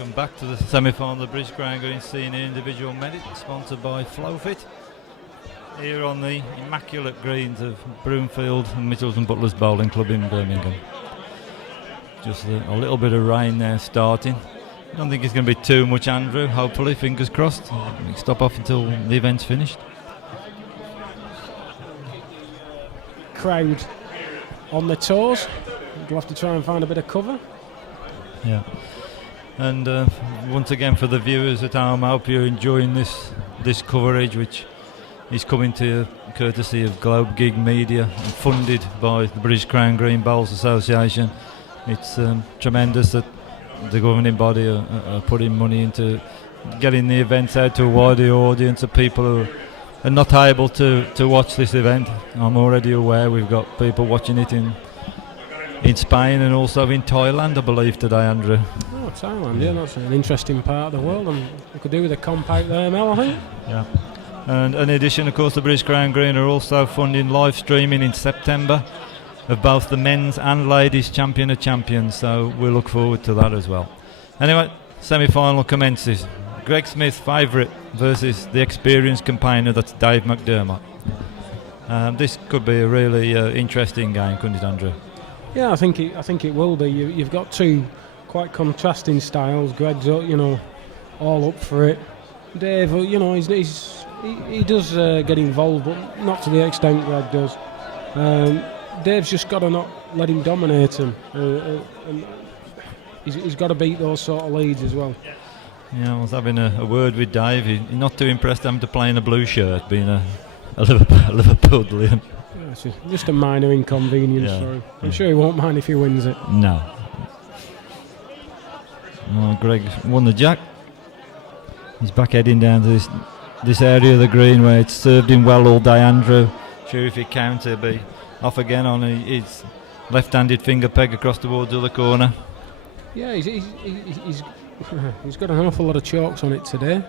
Welcome back to the semi-final of the British Crown Green Senior Individual Medic, sponsored by Flowfit. Here on the immaculate greens of Broomfield and Mitchells and Butlers Bowling Club in Birmingham. Just a little bit of rain there starting. I don't think it's going to be too much, Andrew, hopefully, fingers crossed. We can stop off until the event's finished. Crowd on the toes. We'll have to try and find a bit of cover. Yeah. And once again, for the viewers at home, I hope you're enjoying this coverage, which is coming to you courtesy of Globe Gig Media and funded by the British Crown Green Bowls Association. It's tremendous that the governing body are putting money into getting the events out to a wider audience of people who are not able to watch this event. I'm already aware we've got people watching it in Spain and also in Thailand, I believe, today, Andrew. Oh, Thailand, yeah, that's an interesting part of the world, and we could do with a comp out there, Mel, I think. Yeah. And in addition, of course, the British Crown Green are also funding live streaming in September of both the men's and ladies' Champion of Champions, so we look forward to that as well. Anyway, semi-final commences. Greg Smith, favourite, versus the experienced campaigner, that's Dave Mcdermott. This could be a really interesting game, couldn't it, Andrew? Yeah, I think it will be. You've got two quite contrasting styles. Greg's, all up for it. Dave, he does get involved, but not to the extent Greg does. Dave's just got to not let him dominate him. And he's got to beat those sort of leads as well. Yeah, I was having a word with Dave. He's not too impressed having to play in a blue shirt, being a Liverpoolian. It's just a minor inconvenience for him. I'm sure he won't mind if he wins it. No. Oh, Greg won the jack. He's back heading down to this area of the green where it's served him well all day, Andrew. Sure, if he counts, he'll be off again on his left-handed finger peg across towards the other corner. Yeah, he's got an awful lot of chalks on it today.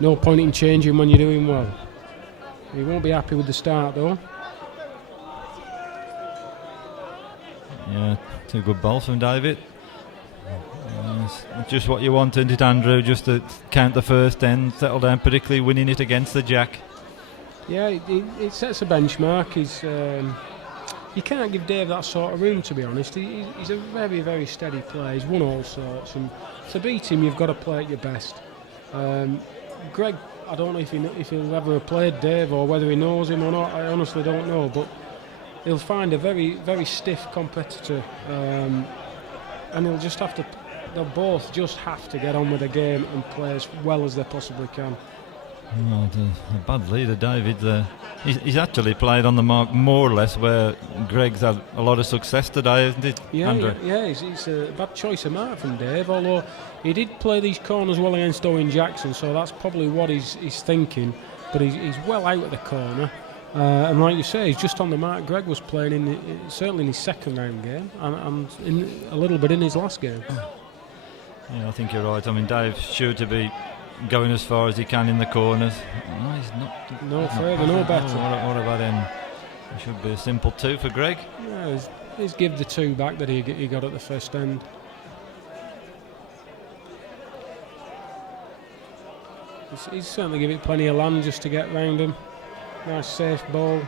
No point in changing when you're doing well. He won't be happy with the start though. Yeah, two good balls from David. It's just what you want, isn't it, Andrew? Just to count the first end, settle down, particularly winning it against the jack. Yeah, it sets a benchmark. You can't give Dave that sort of room, to be honest. He's a very, very steady player. He's won all sorts, and to beat him, you've got to play at your best. Greg, I don't know if he'll ever have played Dave or whether he knows him or not. I honestly don't know, but he'll find a very, very stiff competitor, and they'll both just have to get on with the game and play as well as they possibly can. Oh, a bad leader, David. He's actually played on the mark more or less where Greg's had a lot of success today, isn't it, Andrew? Yeah, it's a bad choice of mark from Dave, although he did play these corners well against Owen Jackson, so that's probably what he's thinking, but he's well out of the corner, and like you say, he's just on the mark Greg was playing certainly in his second round game, and in a little bit in his last game. Yeah, I think you're right. I mean, Dave's sure to be going as far as he can in the corners. No, he's not. No further, no better. What about him? It should be a simple two for Greg. Yeah, he's give the two back that he got at the first end. He's certainly given it plenty of land just to get round him. Nice safe ball.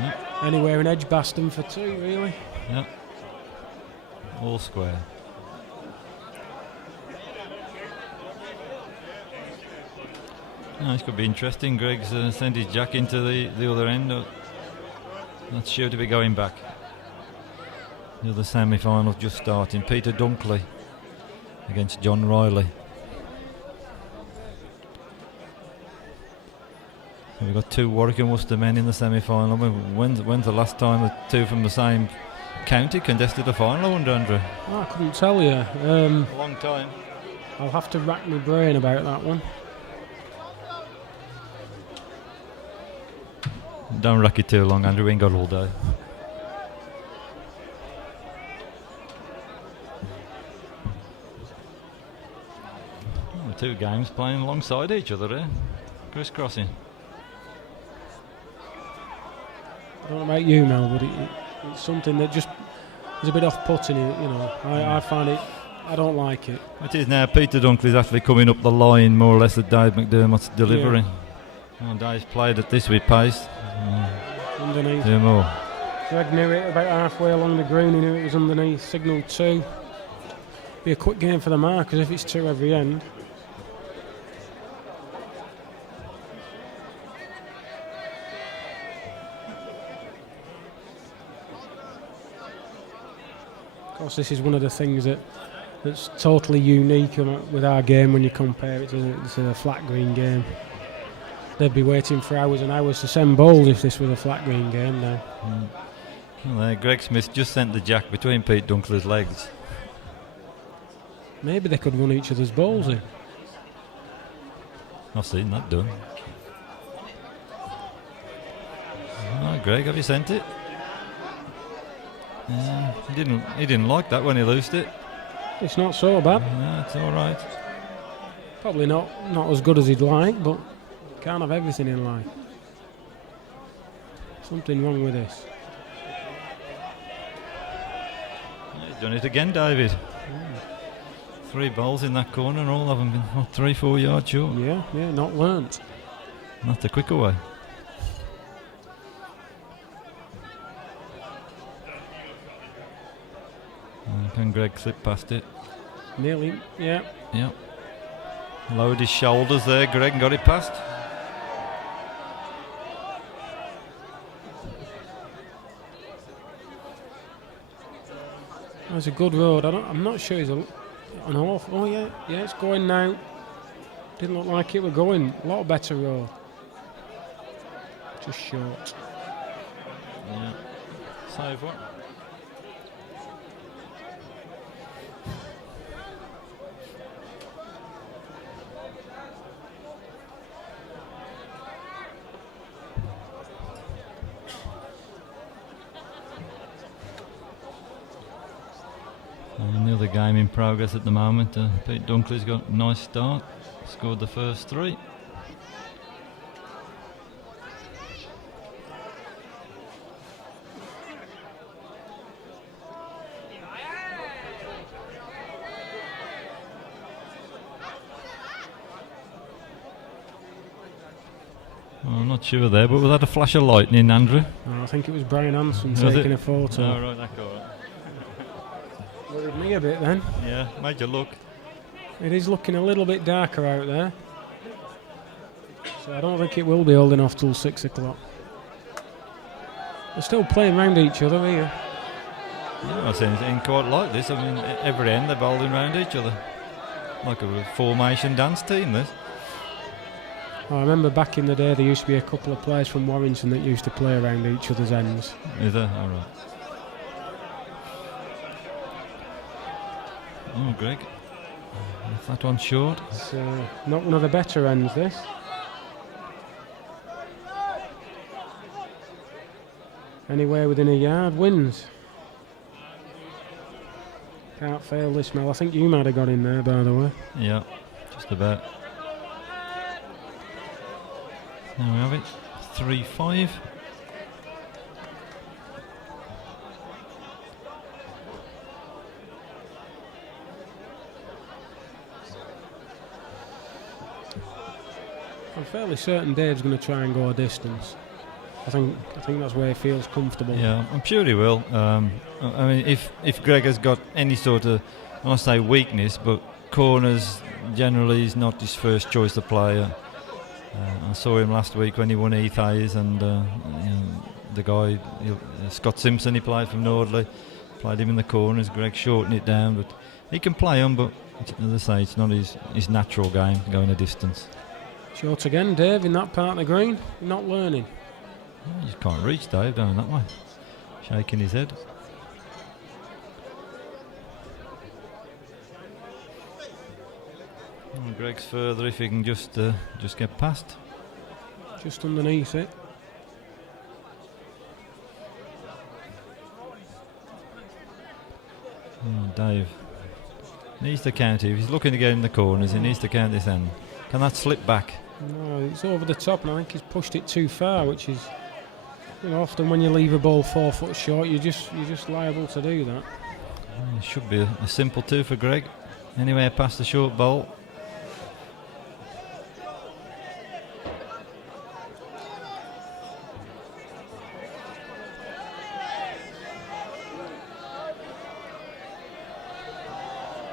Yep. Anywhere in Edgbaston for two, really. Yeah. All square. Oh, this could be interesting. Greg's sent his jack into the other end. That's sure to be going back. The other semi-final just starting. Peter Dunkley against John Riley. So we've got two Warwick and Worcester men in the semi-final. When's the last time the two from the same county contested a final, I wonder, Andrew? Oh, I couldn't tell you. A long time. I'll have to rack my brain about that one. Don't rack it too long, Andrew. We ain't got all day. Two games playing alongside each other there. Crisscrossing. I don't know about you, Mel, but it's something that just is a bit off-putting. I find it. I don't like it. It is now. Peter Dunkley's actually coming up the line more or less at Dave McDermott's delivery. Yeah. And Dave's played at this with pace. Underneath. Do more. Greg knew it about halfway along the green. He knew it was underneath. Signal 2. Be a quick game for the markers if it's 2 every end. Of course, this is one of the things that's totally unique with our game when you compare it to the flat green game. They'd be waiting for hours and hours to send balls if this was a flat green game now. Well, Greg Smith just sent the jack between Pete Dunkley's legs. Maybe they could run each other's balls in. I've seen that done. Greg, have you sent it? He didn't like that when he loosed it. It's not so bad. No, it's all right. Probably not as good as he'd like, but can't have everything in life. Something wrong with this. He's done it again, David. 3 balls in that corner and all of them been 3-4 yards short. Yeah, not learnt. Not the quicker way. Can Greg slip past it? Nearly, yeah. Yeah. Lowered his shoulders there, Greg, and got it past. That's a good road. I'm not sure he's an off. Oh yeah, it's going now. Didn't look like it were going. A lot better road. Just short. Yeah. Save one. Another game in progress at the moment. Pete Dunkley's got a nice start. Scored the first 3. Well, I'm not sure there, but was that a flash of lightning, Andrew? Oh, I think it was Brian Hanson taking a photo. Oh, right, that got it. Worried me a bit then. Yeah, made you look. It is looking a little bit darker out there. So I don't think it will be holding off till 6 o'clock. They're still playing round each other here. Yeah, I've seen it quite like this. I mean, every end they're bowling round each other. Like a formation dance team, this. I remember back in the day there used to be a couple of players from Warrington that used to play around each other's ends. Is there? All right. Oh, Greg. That one short. It's not one of the better ends, this. Anywhere within a yard wins. Can't fail this, Mel. I think you might have got in there, by the way. Yeah, just about. There we have it. 3-5. I'm fairly certain Dave's going to try and go a distance. I think that's where he feels comfortable. Yeah, I'm sure he will. I mean, if Greg has got any sort of, I won't say weakness, but corners generally is not his first choice of player. I saw him last week when he won Heath Hayes, and the guy Scott Simpson, he played from Nordley, played him in the corners. Greg shortened it down, but he can play him. But as I say, it's not his natural game going a distance. Short again, Dave, in that part of the green. You're not learning. You just can't reach Dave down that way. Shaking his head. And Greg's further if he can just get past. Just underneath it. Dave needs to count it. If he's looking to get in the corners, he needs to count this end. Can that slip back? No, it's over the top, and I think he's pushed it too far, which is You know, often when you leave a ball 4 foot short, you're just liable to do that. It should be a simple 2 for Greg. Anyway, past the short ball.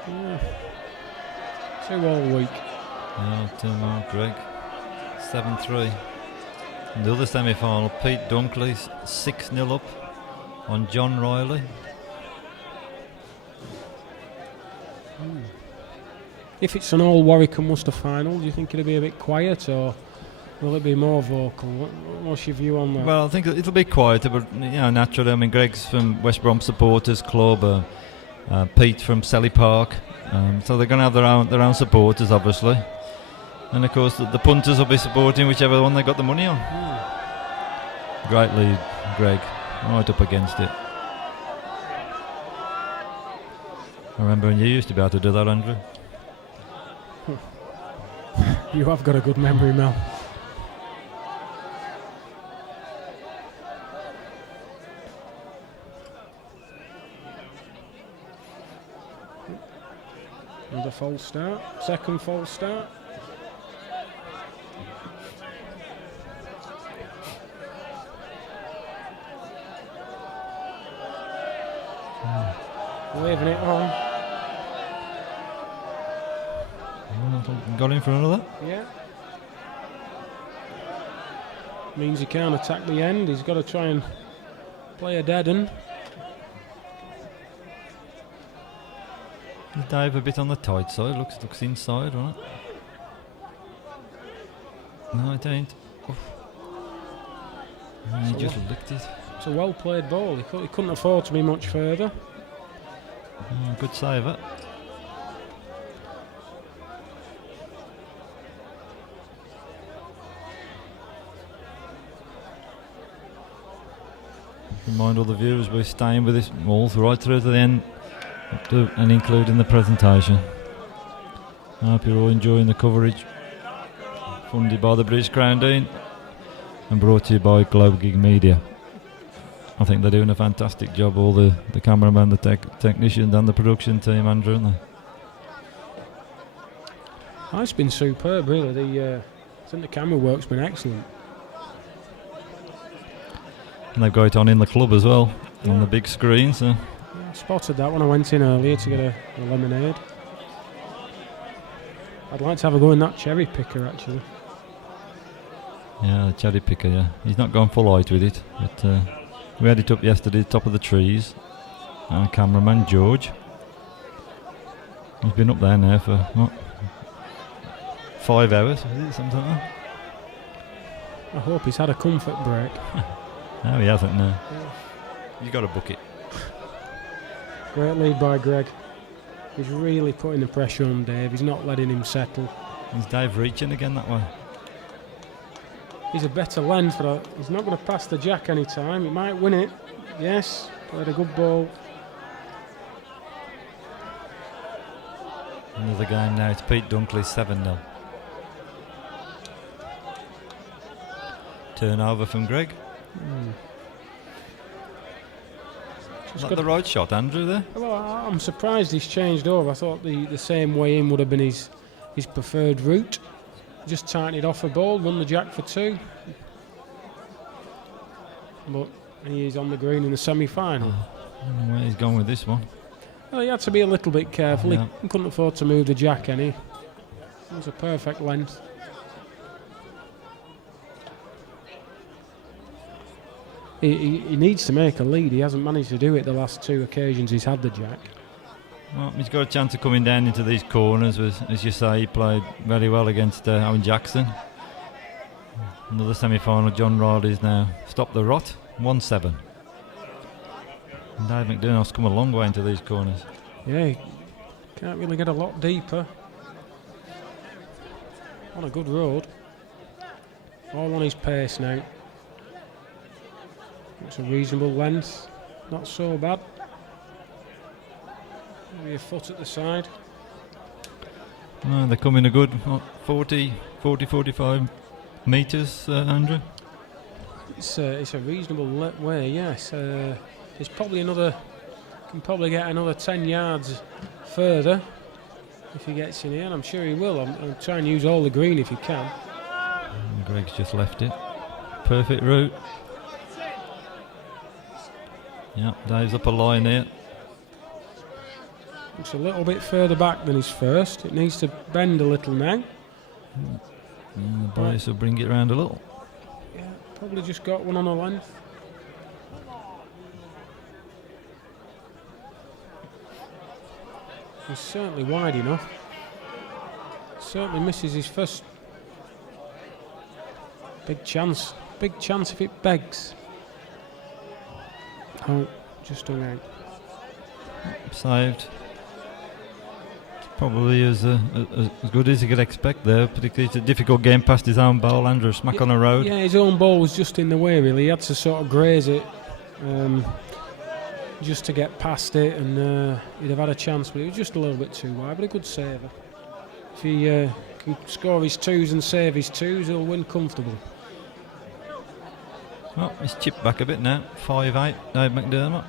Yeah. 2 all week. Yeah, 2 more, Greg. 7-3. In the other semi-final, Pete Dunkley 6-0 up on John Riley. If it's an all Warwick and Worcester final, do you think it'll be a bit quiet, or will it be more vocal? What's your view on that? Well, I think it'll be quieter, but naturally. I mean, Greg's from West Brom Supporters Club, Pete from Selly Park, so they're going to have their own supporters, obviously. And of course, the punters will be supporting whichever one they got the money on. Great lead, Greg, right up against it. I remember when you used to be able to do that, Andrew. You have got a good memory, Mel. Another false start, second false start. Waving it on. Got in for another? Yeah. Means he can't attack the end. He's got to try and play a dead end. You dive a bit on the tight side. Looks inside, right? No, it ain't. He just licked it. It's a well played ball. He couldn't afford to be much further. Good save it. Remind all the viewers we're staying with this all right through to the end and including the presentation. I hope you're all enjoying the coverage. Funded by the British Crown Dean and brought to you by Globe Gig Media. I think they're doing a fantastic job, all the cameramen, the technicians and the production team, Andrew, aren't they? It's been superb, really. I think the camera work's been excellent. And they've got it on in the club as well, on the big screen. So I spotted that when I went in earlier to get a lemonade. I'd like to have a go in that cherry picker, actually. Yeah, the cherry picker, yeah. He's not gone full height with it, but we had it up yesterday, top of the trees. Our cameraman, George. He's been up there now for, 5 hours, is it, something like that? I hope he's had a comfort break. No, he hasn't, no. You've got to book it. Great lead by Greg. He's really putting the pressure on Dave. He's not letting him settle. Is Dave reaching again that way? He's a better length, but he's not going to pass the jack any time. He might win it. Yes, played a good ball. Another game now. It's Pete Dunkley 7-0. Turnover from Greg. Is that the right shot, Andrew, there? Well, I'm surprised he's changed over. I thought the same way in would have been his preferred route. Just tighten it off a ball, run the jack for 2. But he is on the green in the semi-final. I don't know where he's gone with this one. Well, he had to be a little bit careful. Yeah. He couldn't afford to move the jack any. It was a perfect length. He needs to make a lead. He hasn't managed to do it the last 2 occasions he's had the jack. Well, he's got a chance of coming down into these corners. As you say, he played very well against Owen Jackson. Another semi-final. John Riley's now stopped the rot. 1-7. And Dave Mcdermott's come a long way into these corners. Yeah, he can't really get a lot deeper. On a good road. All on his pace now. It's a reasonable length. Not so bad. Maybe a foot at the side. They're coming a good 40, 45 metres, Andrew. It's a reasonable way, yes. There's probably can probably get another 10 yards further if he gets in here, and I'm sure he will. I'll try and use all the green if he can. And Greg's just left it. Perfect route. Yeah, Dave's up a line here. Looks a little bit further back than his first. It needs to bend a little now. And the bias will bring it round a little. Yeah, probably just got one on a length. He's certainly wide enough. Certainly misses his first. Big chance. Big chance if it begs. Oh, just hung out. Saved. It's probably as good as you could expect there, particularly it's a difficult game past his own ball. Andrew smack on the road. Yeah, his own ball was just in the way really. He had to sort of graze it just to get past it, and he'd have had a chance, but it was just a little bit too wide, but a good saver. If he can score his twos and save his twos, he'll win comfortable. Well, he's chipped back a bit now. 5'8", Dave Mcdermott.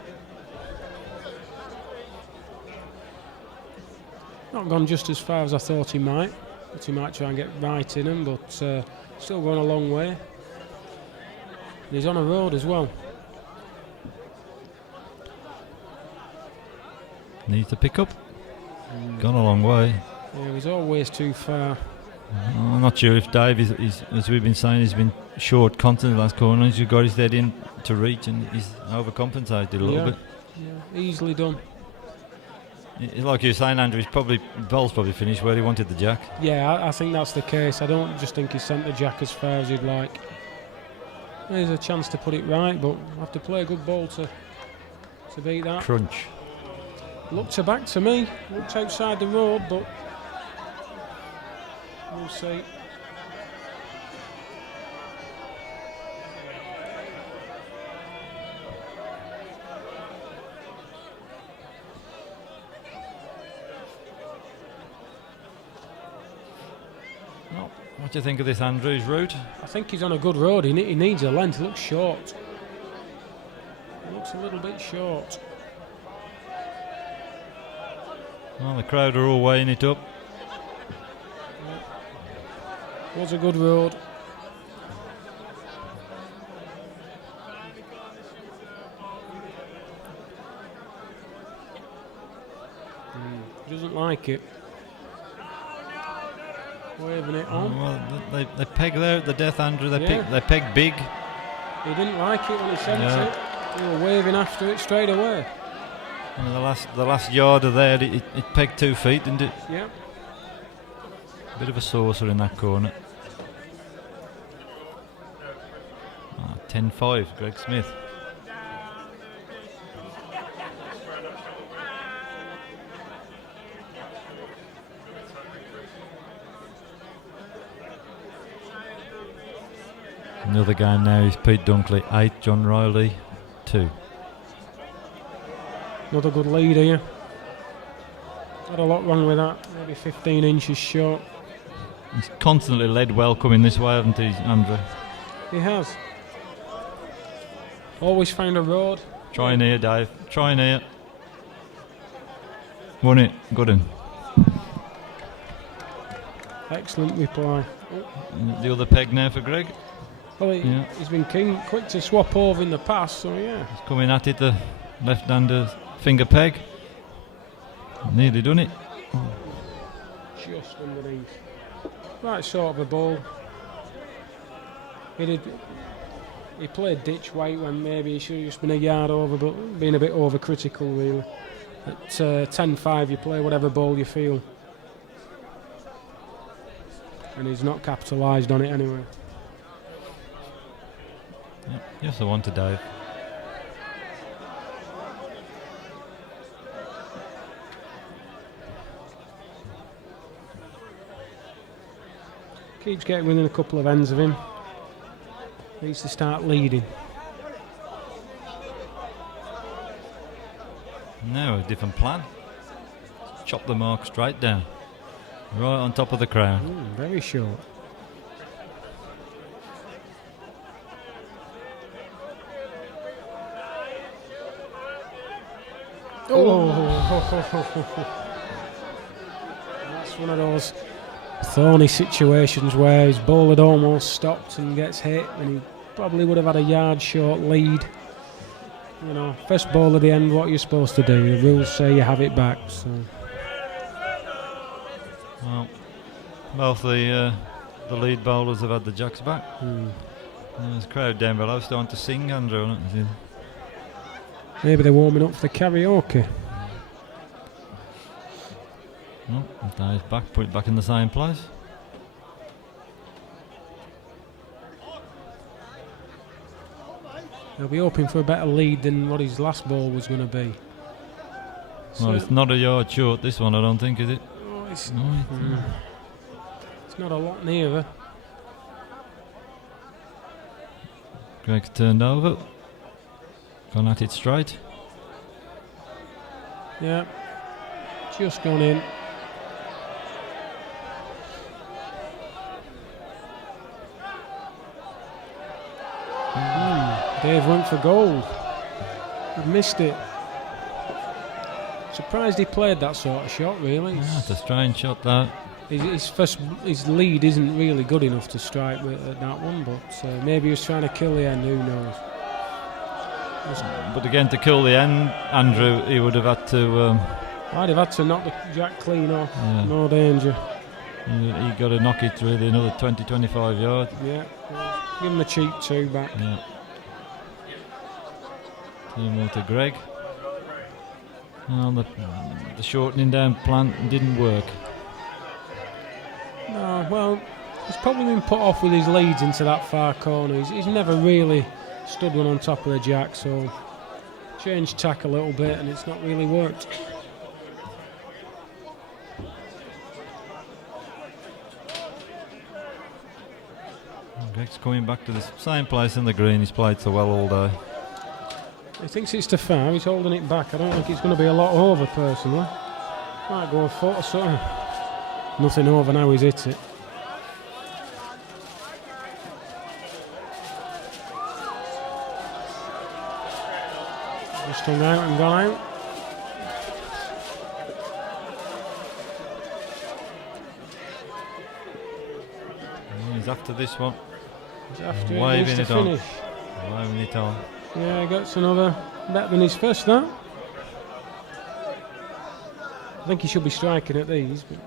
Not gone just as far as I thought he might. But he might try and get right in him, but still going a long way. And he's on a road as well. Needs to pick up. Gone a long way. Yeah, he's always too far. I'm not sure if Dave is, as we've been saying, he's been short constantly last corner. He's got his head in to reach, and he's overcompensated a little bit. Yeah, easily done. Like you were saying, Andrew, ball's probably finished where he wanted the jack. Yeah, I think that's the case. I don't just think he sent the jack as far as he'd like. There's a chance to put it right, but we'll have to play a good ball to beat that. Crunch. Looked a back to me. Looked outside the road, but we'll see. Well, what do you think of this Andrews route? I think he's on a good road. He needs a length. Looks short. Looks a little bit short. Well, the crowd are all weighing it up. Was a good road. Doesn't like it. Waving it on. Well, they peg there at the death, Andrew. They peg big. He didn't like it when he sent it. They were waving after it straight away. And the last yard of there, it pegged 2 feet, didn't it? Yeah. Bit of a saucer in that corner. 10-5, Greg Smith. Another game now is Pete Dunkley 8, John Riley 2. Another good lead here. Had a lot wrong with that. Maybe 15 inches short. He's constantly led well coming this way, haven't he, Andrew? He has. Always found a road. Try in here, Dave. Try in here. Won it. Good one. Excellent reply. The other peg now for Greg. Well, he's been quick to swap over in the past, so yeah. He's coming at it, the left-hander finger peg. Nearly done it. Just underneath. Right sort of a ball. He played ditch weight when maybe he should have just been a yard over, but being a bit overcritical really. At 10-5 you play whatever ball you feel. And he's not capitalised on it anyway. Yes, I want to Dave. Keeps getting within a couple of ends of him. Needs to start leading. Now a different plan. Chop the mark straight down. Right on top of the crown. Very short. That's one of those thorny situations where his ball had almost stopped and gets hit, and he probably would have had a yard short lead. You know, first ball of the end, what are you supposed to do? The rules say you have it back. So. Well, both the lead bowlers have had the jacks back. There's a crowd down below starting to sing, Andrew. Isn't it? Maybe they're warming up for the karaoke. Oh, Dave's back, put it back in the same place. He'll be hoping for a better lead than what his last ball was going to be. Well, it's not a yard short, this one, I don't think, is it? Oh, it's not a lot nearer. Greg's turned over. Gone at it straight. Yeah, just gone in. Dave went for gold. He missed it. Surprised he played that sort of shot, really. Yeah, it's a strange shot, that. His lead isn't really good enough to strike with that one, but maybe he was trying to kill the end, who knows. But again, to kill the end, Andrew, he would have had to... I'd have had to knock the jack clean off. Yeah. No danger. He got to knock it really another 20-25 yards. Yeah. Give him a cheap two back. Yeah. Two more to Greg. Well, the shortening down plan didn't work. No, well, he's probably been put off with his leads into that far corner. He's never really stood one on top of the jack, so changed tack a little bit and it's not really worked. Greg's coming back to the same place in the green. He's played so well all day. He thinks it's too far. He's holding it back. I don't think it's going to be a lot over, personally. Might go a foot or something. Nothing over now. He's hit it. Just hung out and gone out. He's after this one. He's after waving it. it on. Finish. Waving it on. Yeah, he gets another better than his first, that. I think he should be striking at these, but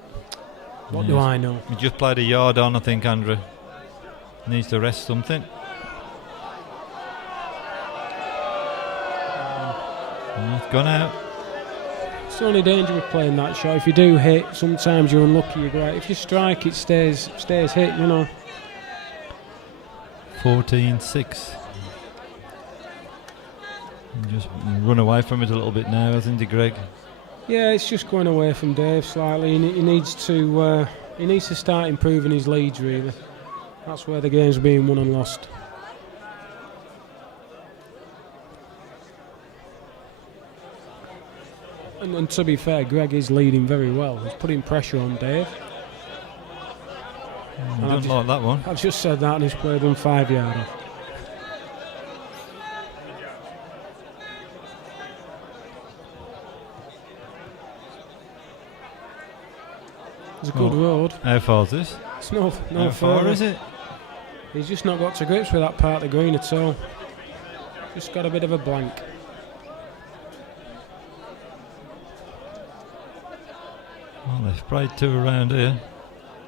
what do I know? He just played a yard on, I think, Andrew. Needs to rest something. It's gone out. It's the only danger with playing that shot. If you do hit, sometimes you're unlucky, you're great. If you strike, it stays hit, you know. 14-6. Just run away from it a little bit now, hasn't he, Greg? Yeah, it's just going away from Dave slightly. He needs to start improving his leads, really. That's where the game's being won and lost. And to be fair, Greg is leading very well. He's putting pressure on Dave. I don't like that one. I've just said that and he's played one 5 yard off. It's a good road. How far is this? It's no How further. far is it? He's just not got to grips with that part of the green at all. Just got a bit of a blank. Well, they've played two around here.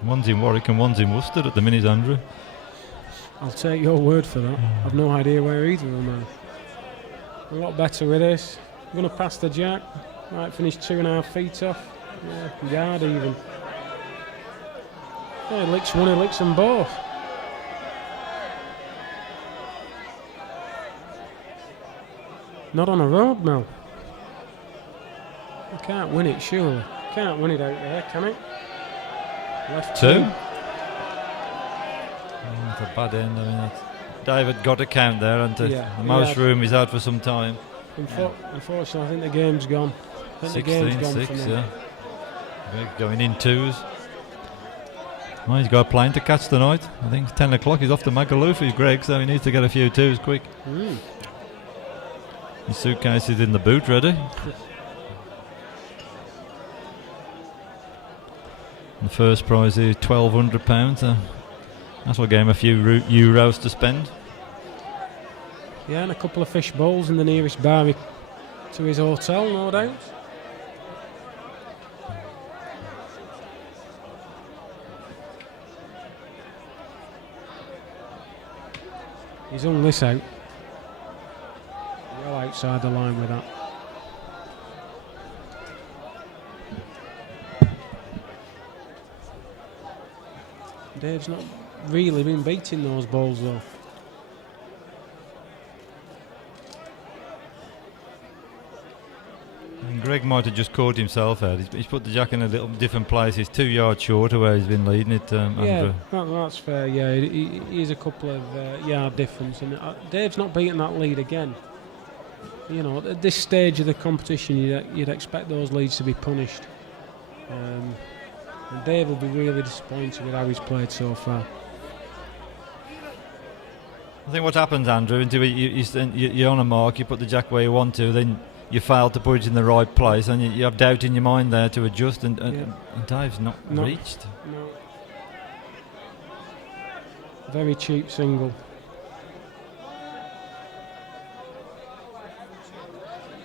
One's in Warwick and one's in Worcester at the minute, Andrew. I'll take your word for that. I've no idea where either of them are. A lot better with this. I'm going to pass the jack. Might finish 2.5 feet off. Yeah, yard even. Yeah, he licks one, he licks them both. Not on a road, Mel. You can't win it, surely. Can't win it out there, can it? Left two. That's a bad end. I mean, David got a count there, and the most room he's had for some time. Unfortunately, I think the game's gone. I think the game's gone 16-6, for me. yeah. Going in twos. Well, he's got a plane to catch tonight. I think 10 o'clock he's off to Magaluf for Greg, so he needs to get a few twos quick. His suitcase is in the boot ready. The first prize is £1,200. That'll give him a few euros to spend. Yeah, and a couple of fish bowls in the nearest bar to his hotel, no doubt. He's hung this out. Well outside the line with that. Dave's not really been beating those balls though. And Greg might have just caught himself out. He's put the jack in a little different place. He's 2 yards short of where he's been leading it. Yeah, that's fair. Yeah, he's a couple of yard difference, and Dave's not beating that lead again. You know, at this stage of the competition, you'd expect those leads to be punished. And Dave will be really disappointed with how he's played so far. I think what happens, Andrew, until you're on a mark, you put the jack where you want to, then you fail to put it in the right place, and you have doubt in your mind there to adjust, and Dave's not reached. No. Very cheap single.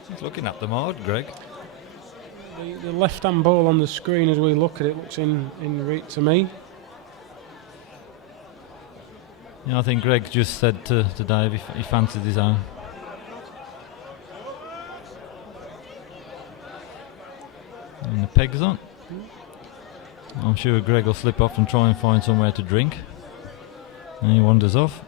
He's looking at them hard, Greg. The left-hand ball on the screen as we look at it looks in reach to me. Yeah, I think Greg just said to Dave he fancied his own. And the peg's on. I'm sure Greg will slip off and try and find somewhere to drink. And he wanders off.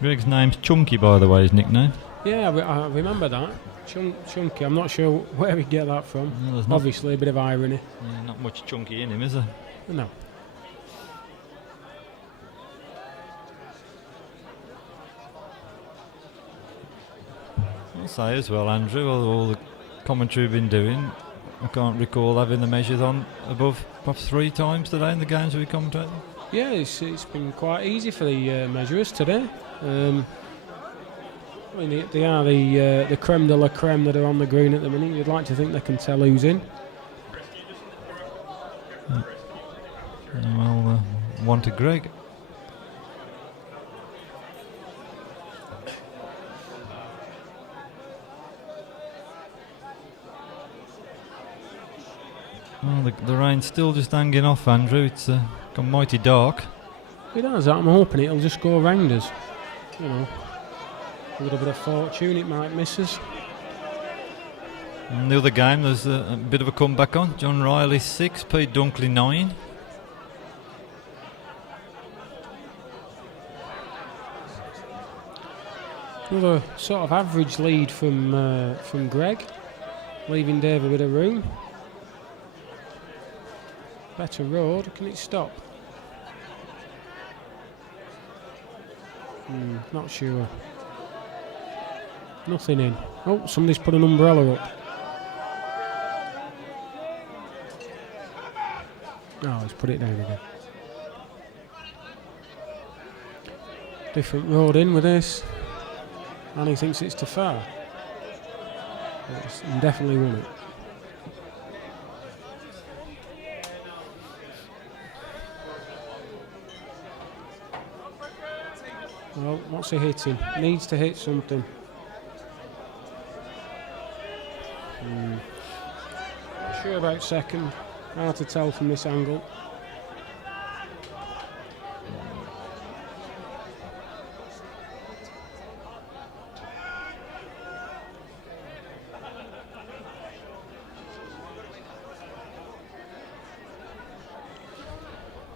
Greg's name's Chunky, by the way, his nickname. Yeah, I remember that. Chunky. I'm not sure where he'd get that from. Well, obviously, a bit of irony. Yeah, not much chunky in him, is there? No. I'll say as well, Andrew, all the commentary we've been doing, I can't recall having the measures on above perhaps 3 times today in the games we commentated. Yeah, it's been quite easy for the measurers today. I mean, they are the creme de la creme that are on the green at the minute. You'd like to think they can tell who's in. Well, one to Greg. Well, the rain's still just hanging off, Andrew. It's gone mighty dark. It has. I'm hoping it'll just go around us. You know, with a bit of fortune, it might miss us. In the other game, there's a bit of a comeback on. John Riley 6, Pete Dunkley 9. Another sort of average lead from Greg, leaving Dave a bit of room. Better road. Can it stop? Not sure. Nothing in. Oh, somebody's put an umbrella up. Oh, let's put it down again. Different road in with this. And he thinks it's too far. It's definitely won it. Well, what's he hitting? Needs to hit something. Sure about second. Hard to tell from this angle.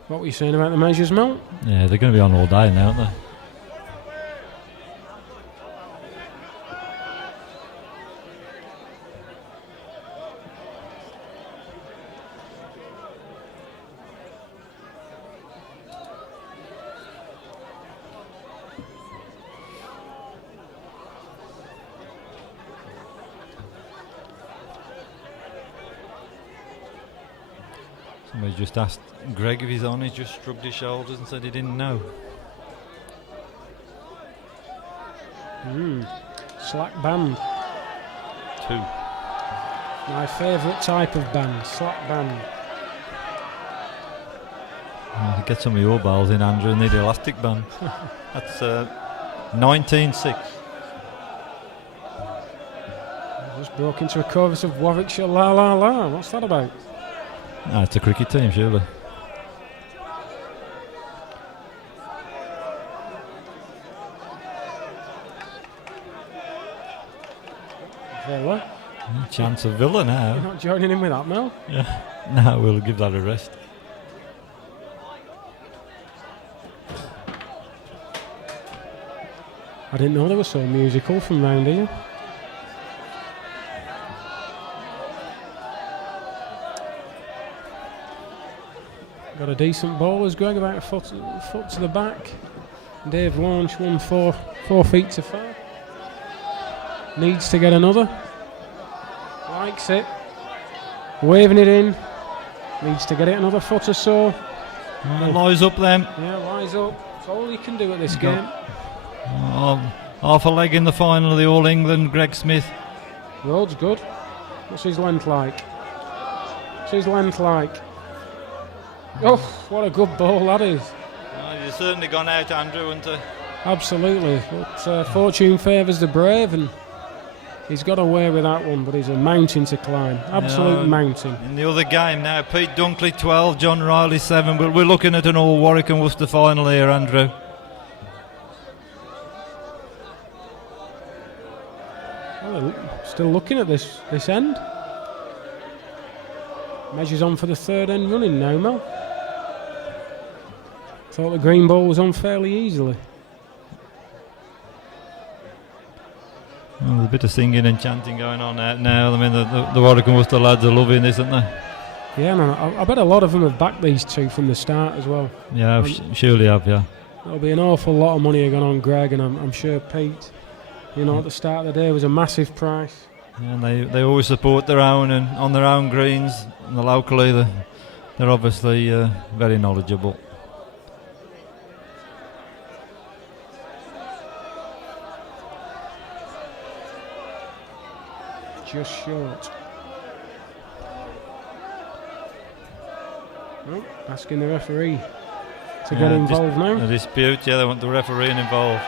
What were you saying about the measures, Mel? Yeah, they're going to be on all day now, aren't they? Somebody just asked Greg if he's on. He just shrugged his shoulders and said he didn't know. Slack band. 2. My favourite type of band, slap band. To get some of your balls in, Andrew, and need the elastic band. That's 19-6. Just broke into a chorus of Warwickshire la la la. What's that about? It's a cricket team, surely. Villa. Chance of Villa now. You're not joining in with that, Mel? Yeah. No, we'll give that a rest. I didn't know they were so musical from round here. Got a decent bowlers, Greg, about a foot to the back. Dave launched one 4 feet to 5. Needs to get another. Likes it. Waving it in. Needs to get it another foot or so. Lies up then. Yeah, lies up. That's all he can do at this game. Half a leg in the final of the All England, Greg Smith. Road's good. What's his length like? Oh, what a good ball that is. You've certainly gone out, Andrew, haven't you? Absolutely. But fortune favours the brave, and he's got away with that one, but he's a mountain to climb. Absolute mountain. In the other game now, Pete Dunkley 12, John Riley 7. But we're looking at an all Warwick and Worcester final here, Andrew. Well, still looking at this end. Measures on for the third end running now, Mel. Thought the green ball was on fairly easily. Well, there's a bit of singing and chanting going on out now. I mean, the Warwick and Worcester lads are loving this, aren't they? Yeah, no, I bet a lot of them have backed these two from the start as well. Yeah, surely have, yeah. There'll be an awful lot of money going on, Greg, and I'm sure Pete, at the start of the day was a massive price. Yeah, and they always support their own and on their own greens. And the locally, they're obviously very knowledgeable. Just short. Oh, asking the referee to get involved now. A dispute, yeah, they want the referee involved.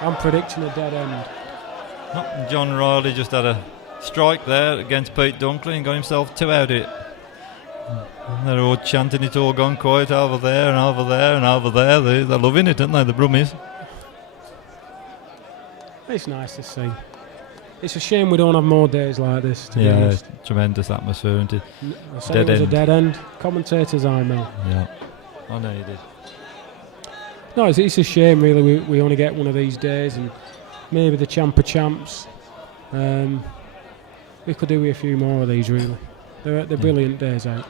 I'm predicting a dead end. John Riley just had a strike there against Pete Dunkley and got himself 2 out of it. They're all chanting it's all gone quiet over there and over there and over there. They're loving it, aren't they, the Brummies? It's nice to see. It's a shame we don't have more days like this, to be honest. Yeah, tremendous atmosphere, isn't it? I said it was a dead end. Commentators, I know. Yeah, I know you did. No, it's a shame, really. We only get one of these days, and maybe the Champ of Champs. We could do with a few more of these, really. They're brilliant days out.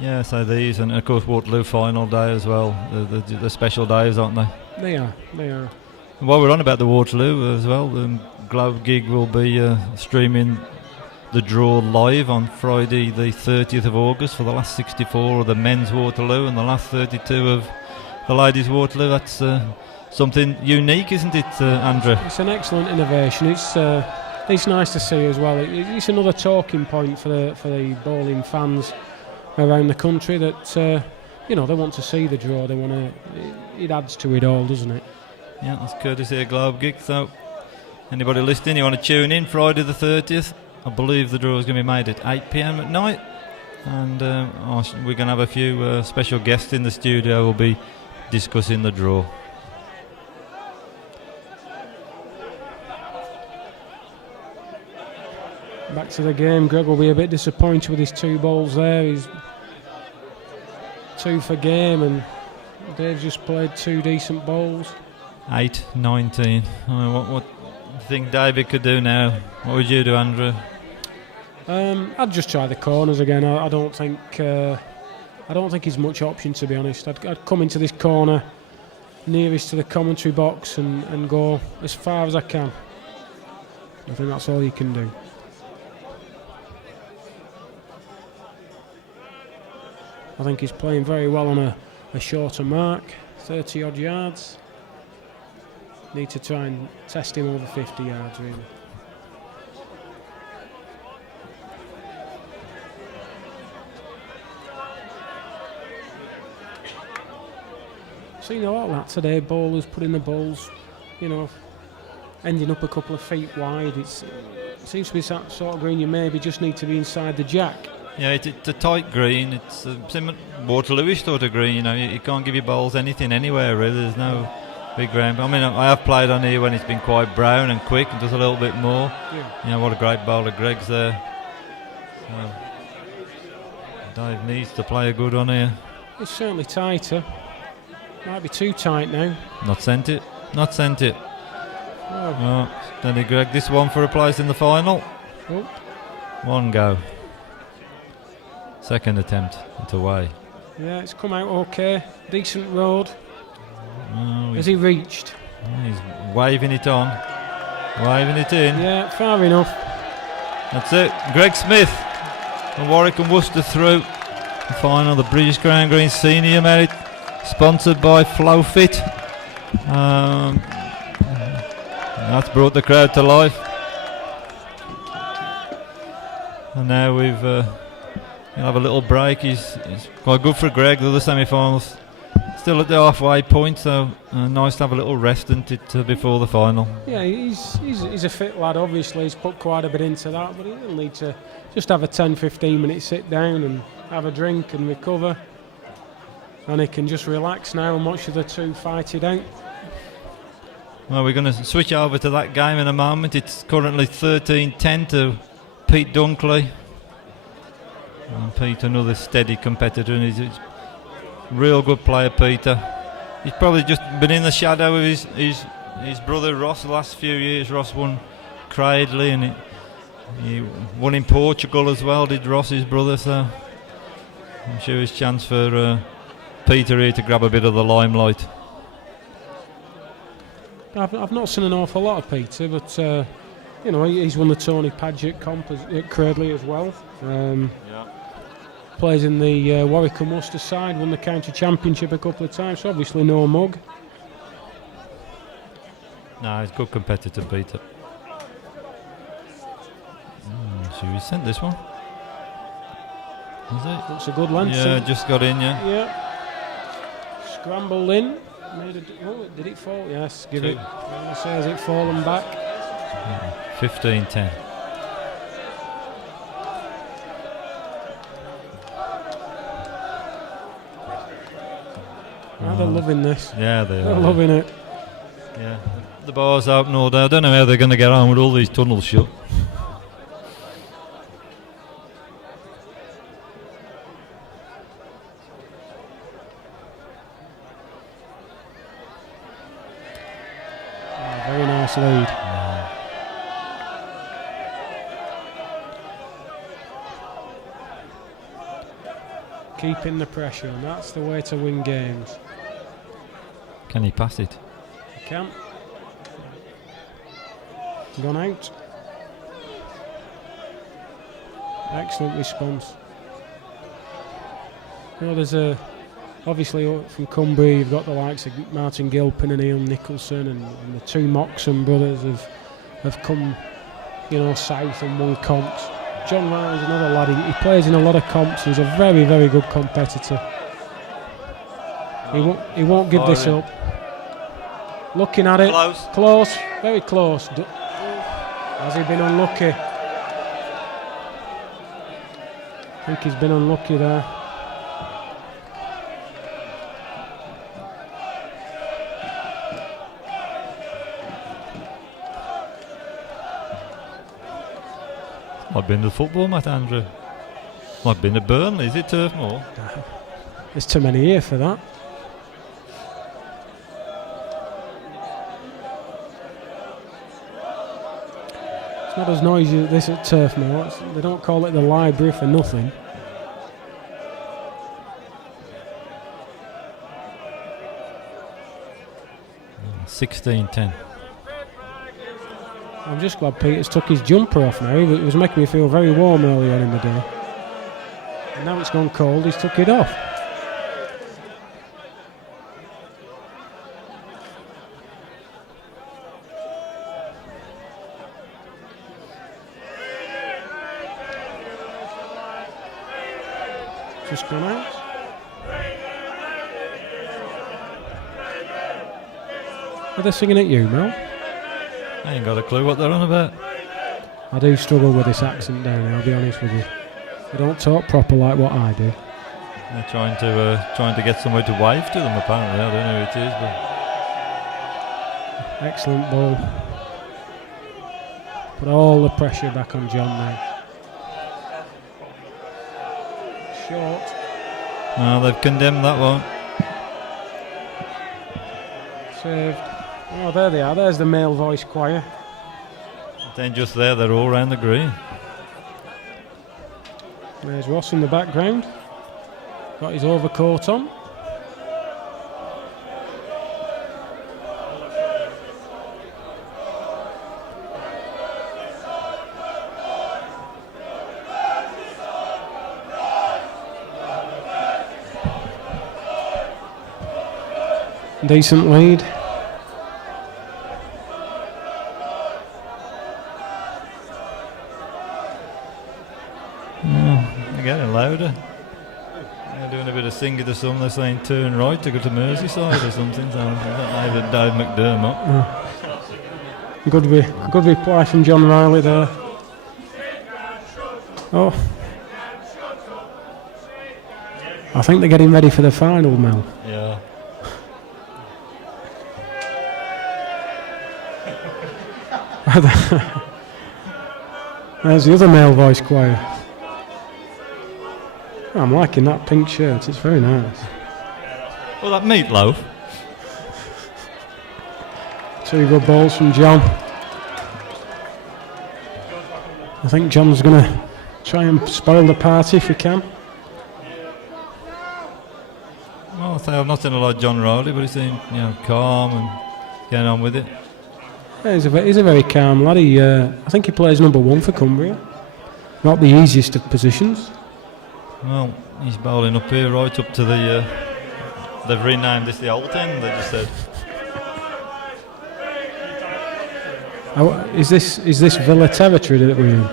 Yeah, so these, and of course Waterloo final day as well. The special days, aren't they? They are. And while we're on about the Waterloo as well, the Globe Gig will be streaming the draw live on Friday the 30th of August for the last 64 of the men's Waterloo and the last 32 of the ladies Waterloo. That's something unique, isn't it, Andrew? It's an excellent innovation. It's nice to see as well. It's another talking point for the bowling fans around the country that they want to see the draw. They want to. It adds to it all, doesn't it? Yeah, that's courtesy of Globe Gig. So anybody listening, you want to tune in Friday the 30th? I believe the draw is going to be made at 8 p.m. at night, and we're going to have a few special guests in the studio. We'll be discussing the draw. Back to the game. Greg will be a bit disappointed with his 2 balls there. He's 2 for game, and Dave's just played 2 decent bowls. 8-19. What do you think David could do now? What would you do, Andrew? I'd just try the corners again. I don't think he's much option, to be honest. I'd come into this corner nearest to the commentary box and go as far as I can. I think that's all you can do. I think he's playing very well on a shorter mark, 30 odd yards. Need to try and test him over 50 yards, really. seen a lot of that today. Bowlers putting the balls, ending up a couple of feet wide. It seems to be that sort of green you maybe just need to be inside the jack. Yeah, it's a tight green. It's similar Waterloo sort of green. You can't give your bowls anything anywhere really. There's no big ground. I mean, I have played on here when it's been quite brown and quick and does a little bit more. Yeah. What a great bowler Greg's there. Dave needs to play a good on here. It's certainly tighter. Might be too tight now. Not sent it. Oh. Danny Gregg, this one for a place in the final. Oh. One go. Second attempt, it's away. Yeah, it's come out okay. Decent road. Oh, Has he reached? He's waving it on. Waving it in. Yeah, far enough. That's it. Greg Smith from Warwick and Worcester through the final. The British Crown Green Senior Merit, sponsored by FlowFit. That's brought the crowd to life. And now we'll have a little break. It's quite good for Greg. The other semi-finals still at the halfway point, so nice to have a little rest before the final. Yeah, he's a fit lad. Obviously, he's put quite a bit into that, but he'll need to just have a 10-15 minute sit down and have a drink and recover, and he can just relax now and watch the two fight it out. Well, we're going to switch over to that game in a moment. It's currently 13-10 to Pete Dunkley. And Pete, another steady competitor, and he's a real good player, Peter. He's probably just been in the shadow of his brother Ross the last few years. Ross won Cradley, and he won in Portugal as well, did Ross, his brother, so I'm sure it's a chance for Peter here to grab a bit of the limelight. I've not seen an awful lot of Peter, but he's won the Tony Paget comp at Cradley as well. Plays in the Warwick and Worcester side, won the county championship a couple of times, so obviously no mug. No, he's a good competitor, Peter. Should we send this one? Is it? That's a good length. Yeah, just got in, yeah. Yeah. Scrambled in. Did it fall? Yes, give it. Has it fallen back? 15-10. They're loving this. Yeah, they are. They're loving it. Yeah, the bar's open all day. I don't know how they're going to get on with all these tunnels shut. Very nice lead. Keeping the pressure, and that's the way to win games. Can he pass it? He can. Gone out. Excellent response. There's obviously from Cumbria you've got the likes of Martin Gilpin and Ian Nicholson, and the two Moxon brothers have come south and won comps. John Riley's another lad, he plays in a lot of comps. He's a very, very good competitor. He won't give this up. Looking at it, close, very close. Has he been unlucky? I think he's been unlucky there. I've been to football match, Andrew. I've been to Burnley. Is it Turf Moor? There's too many here for that. It's not as noisy as this at Turf Moor. They don't call it the library for nothing. Mm, 16-10. I'm just glad Peter's took his jumper off now. It was making me feel very warm earlier in the day. And now it's gone cold, he's took it off. Just gone out. Are they singing at you, Mel? I ain't got a clue what they're on about. I do struggle with this accent down here, I'll be honest with you. They don't talk proper like what I do. They're trying to get somewhere to wave to them, apparently. I don't know who it is, but... Excellent ball. Put all the pressure back on John now. Short. No, they've condemned that one. Saved. Oh, there they are. There's the male voice choir. Then just there, they're all round the green. There's Ross in the background. Got his overcoat on. Decent lead. They're getting louder. They're doing a bit of singing to some. They're saying turn right to go to Merseyside or something. So either Dave Mcdermott. Good reply from John Riley there. Oh. I think they're getting ready for the final, Mel. Yeah. There's the other male voice choir. Oh, I'm liking that pink shirt, it's very nice. Well, that meatloaf. 2 good balls from John. I think John's going to try and spoil the party if he can. Well, I say I've not seen a lot of John Riley, but he seemed, calm and getting on with it. Yeah, he's a very calm lad. I think he plays number 1 for Cumbria. Not the easiest of positions. Well, he's bowling up here right up to the... they've renamed this the Old End, they just said. Oh, is this Villa territory that we're in?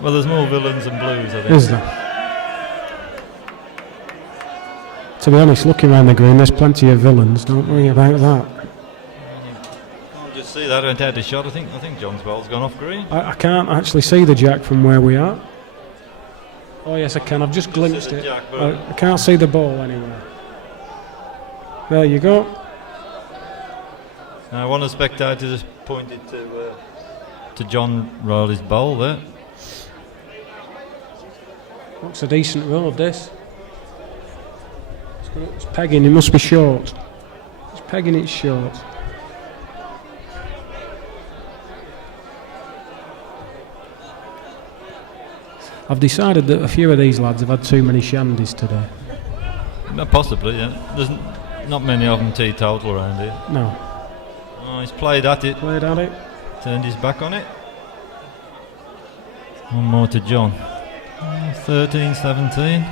Well, there's more villains and blues, I think. Is there? To be honest, looking around the green, there's plenty of villains. Don't worry about that. Just see that went out a shot. I think John's ball's gone off green. I can't actually see the jack from where we are. Oh yes, I can. I've just glimpsed it. Jack, I can't see the ball anywhere. There you go. Now, one of the spectators has pointed to John Riley's bowl there. Looks a decent roll, this. It's pegging. It must be short. It's pegging it short. I've decided that a few of these lads have had too many shandies today. Possibly, yeah. There's not many of them teetotal around here. No. Oh, he's played at it. Turned his back on it. One more to John. 13, 17.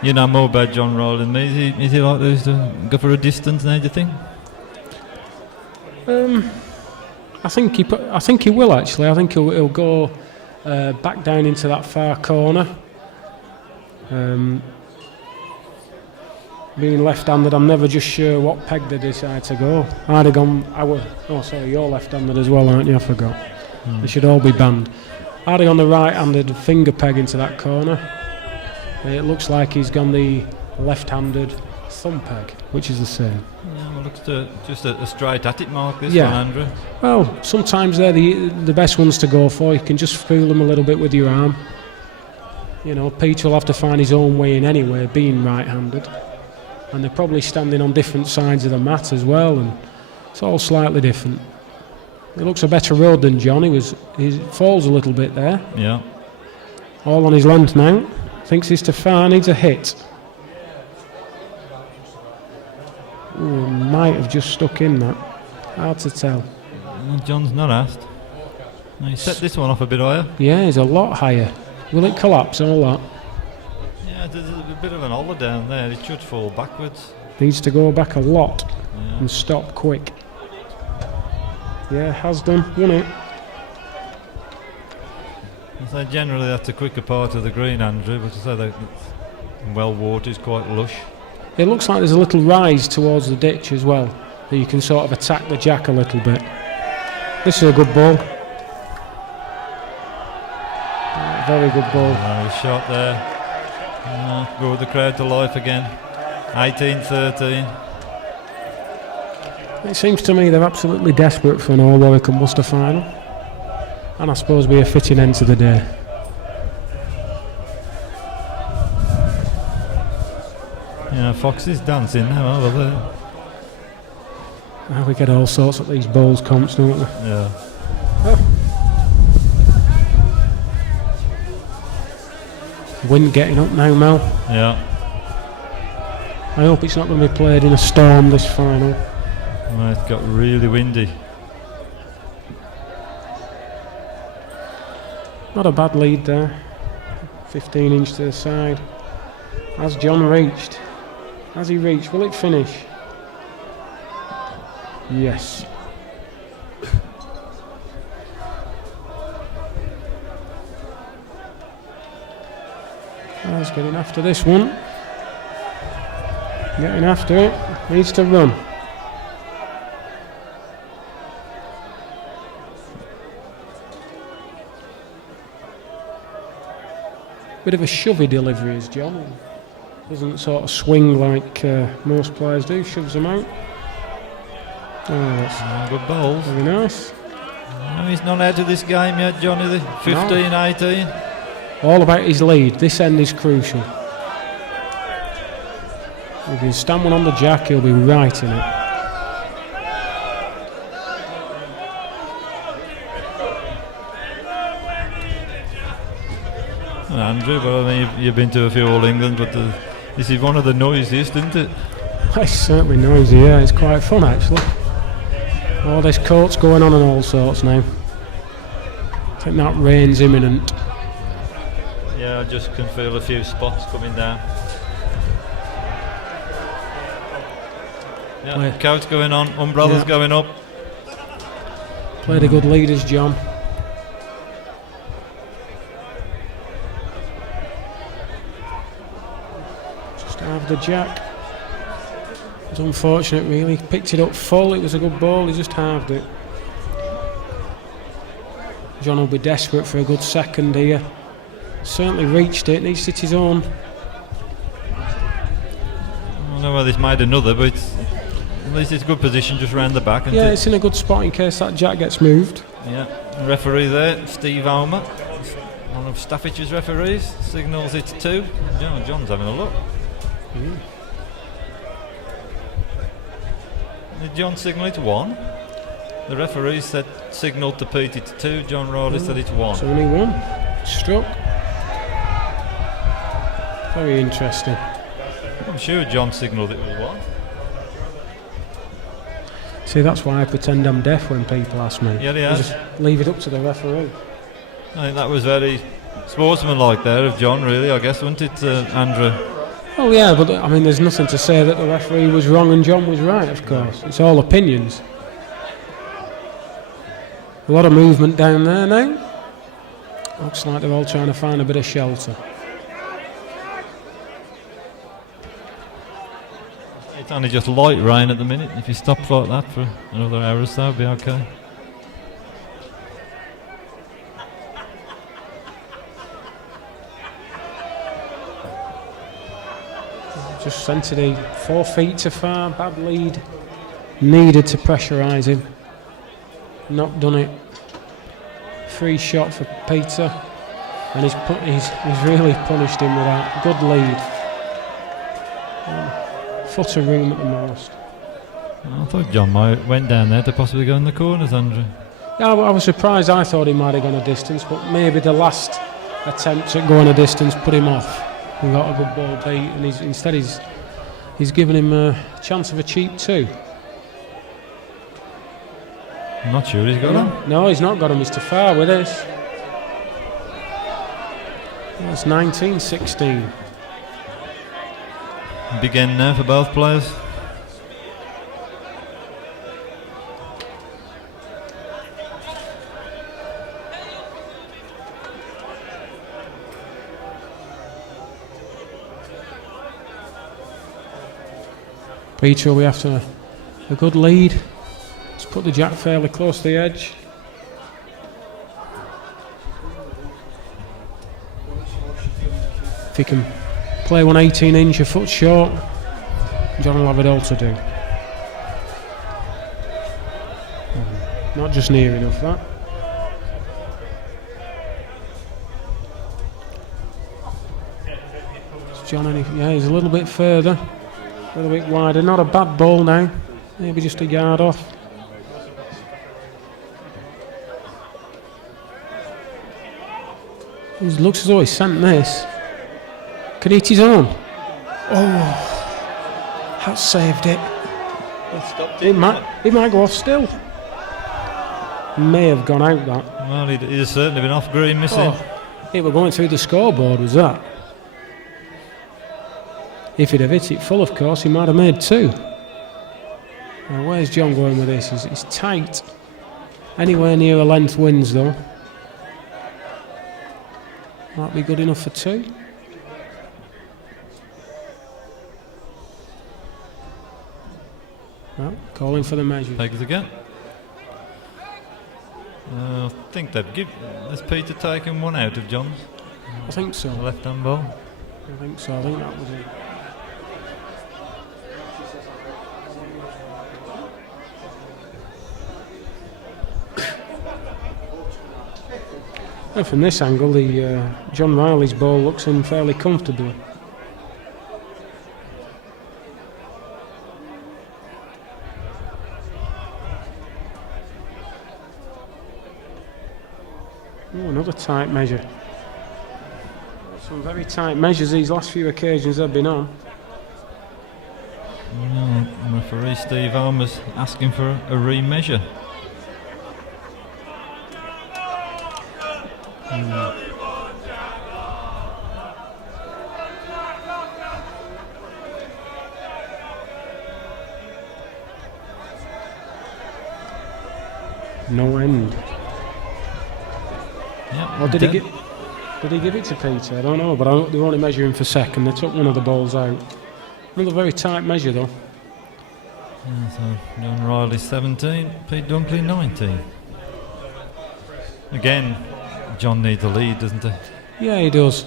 You know more about John Riley than me. Is he like this to go for a distance now, do you think? I think he will actually. I think he'll go back down into that far corner. Being left-handed, I'm never just sure what peg they decide to go. I'd have gone. You're left-handed as well, aren't you? I forgot. They should all be banned. I'd have gone the right-handed finger peg into that corner. It looks like he's gone the left-handed thumb peg, which is the same. Yeah, well, looks just a straight at it mark, this Yeah. one, Andrew. Well, sometimes they're the best ones to go for. You can just fool them a little bit with your arm. Pete will have to find his own way in anyway, being right-handed. And they're probably standing on different sides of the mat as well, and it's all slightly different. It looks a better road than John. He falls a little bit there. Yeah. All on his length now. Thinks he's too far, needs a hit. Ooh, might have just stuck in that. Hard to tell. Well, John's not asked. No, he set this one off a bit higher. Yeah, he's a lot higher. Will it collapse all that? Yeah, there's a bit of an holler down there. It should fall backwards. Needs to go back a lot Yeah. and stop quick. Yeah, has done. Won it. So generally that's a quicker part of the green, Andrew, but I say that well water is quite lush. It looks like there's a little rise towards the ditch as well. You can sort of attack the jack a little bit. This is a good ball. Very good ball. Shot there. Brought the crowd to life again. 18-13. It seems to me they're absolutely desperate for an All Warwick and Worcester final. And I suppose be a fitting end to the day. Yeah, Fox is dancing now over there. We get all sorts of these bowls comps, don't we? Yeah. Wind getting up now, Mel. Yeah. I hope it's not going to be played in a storm, this final. Well, it's got really windy. Not a bad lead there. 15 inch to the side. Has John reached? Has he reached? Will it finish? Yes. He's getting after this one. Getting after it. Needs to run. Bit of a shovey delivery is John. Doesn't sort of swing like most players do. Shoves them out. Oh, that's good balls. Very nice. No, he's not out of this game yet, Johnny. 15-18. All about his lead. This end is crucial. If he can stand one on the jack, he'll be right in it. Andrew, but I mean, you've been to a few All England, but this is one of the noisiest, isn't it? It's certainly noisy, yeah. It's quite fun, actually. All this court's going on and all sorts now. I think that rain's imminent. Yeah, I just can feel a few spots coming down. Yeah, coat's going on, umbrella's going up. Played a good leaders, John. Just have the jack. It was unfortunate, really. Picked it up full, it was a good ball, he just halved it. John will be desperate for a good second here. Certainly reached it, needs to hit his own. I don't know whether he's made another, but at least it's a good position just round the back. Yeah, it's in a good spot in case that jack gets moved. Yeah, the referee there, Steve Homer, one of Staffage's referees, signals it's 2. John's having a look. Did John signal it's 1? The referee said signalled to Pete it's 2. John Rawley said it's 1. It's only 1. Struck. Very interesting. I'm sure John signalled it was 1. See, that's why I pretend I'm deaf when people ask me. Yeah, he I has. just leave it up to the referee. I think that was very sportsmanlike there of John, really, I guess, wasn't it, Andrew? Oh yeah, but I mean, there's nothing to say that the referee was wrong and John was right, of course. It's all opinions. A lot of movement down there now. Looks like they're all trying to find a bit of shelter. It's only just light rain at the minute. If you stop like that for another hour or so, it'll be okay. Just centred it 4 feet too far, bad lead. Needed to pressurise him. Not done it. Free shot for Peter. And he's really punished him with that. Good lead. Foot of room at the most. I thought John went down there to possibly go in the corners, Andrew. Yeah, I was surprised. I thought he might have gone a distance, but maybe the last attempt at going a distance put him off. He got a good ball beat, and instead he's given him a chance of a cheap 2. I'm not sure he's got him. No, he's not got him. He's too far with this. It's 19-16. Big end now for both players. Peter will be after a good lead. Let's put the jack fairly close to the edge. If he can play 118 inch a foot short, John will have it all to do. Not just near enough, that. Is John yeah, he's a little bit further, a little bit wider. Not a bad ball now, maybe just a yard off. It looks as though he sent this. Can he hit his own? Oh, that saved it. It might go off still. May have gone out, that. Well, he'd have certainly been off green missing. Oh, it were going through the scoreboard, was that? If he'd have hit it full, of course, he might have made 2. Now, where's John going with this? It's tight. Anywhere near a length wins, though. Might be good enough for 2. Well, calling for the measure. Pegs again. I think they've has Peter taken one out of John's? I think so. Left hand ball. I think so. I think that was it. And from this angle, the John Riley's ball looks in fairly comfortably. Oh, another tight measure. Some very tight measures these last few occasions they've been on. Referee Steve Armour's asking for a remeasure. No end. Yeah, or did he give it to Peter? I don't know, but they were only measuring for second. They took one of the balls out. Another very tight measure, though. Yeah, so John Riley 17, Pete Dunkley 19. Again, John needs a lead, doesn't he? Yeah, he does.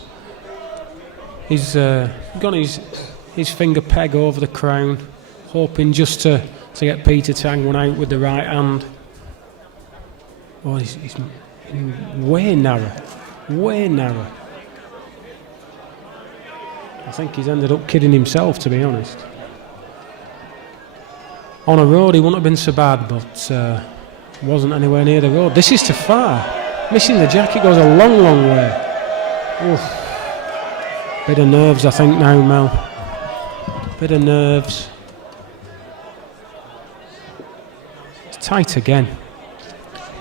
He's got his finger peg over the crown, hoping just to get Peter to hang one out with the right hand. Oh, he's way narrow. Way narrow. I think he's ended up kidding himself, to be honest. On a road, he wouldn't have been so bad, but wasn't anywhere near the road. This is too far. Missing the jacket goes a long, long way. Oof. Bit of nerves, I think, now, Mel. Bit of nerves. It's tight again.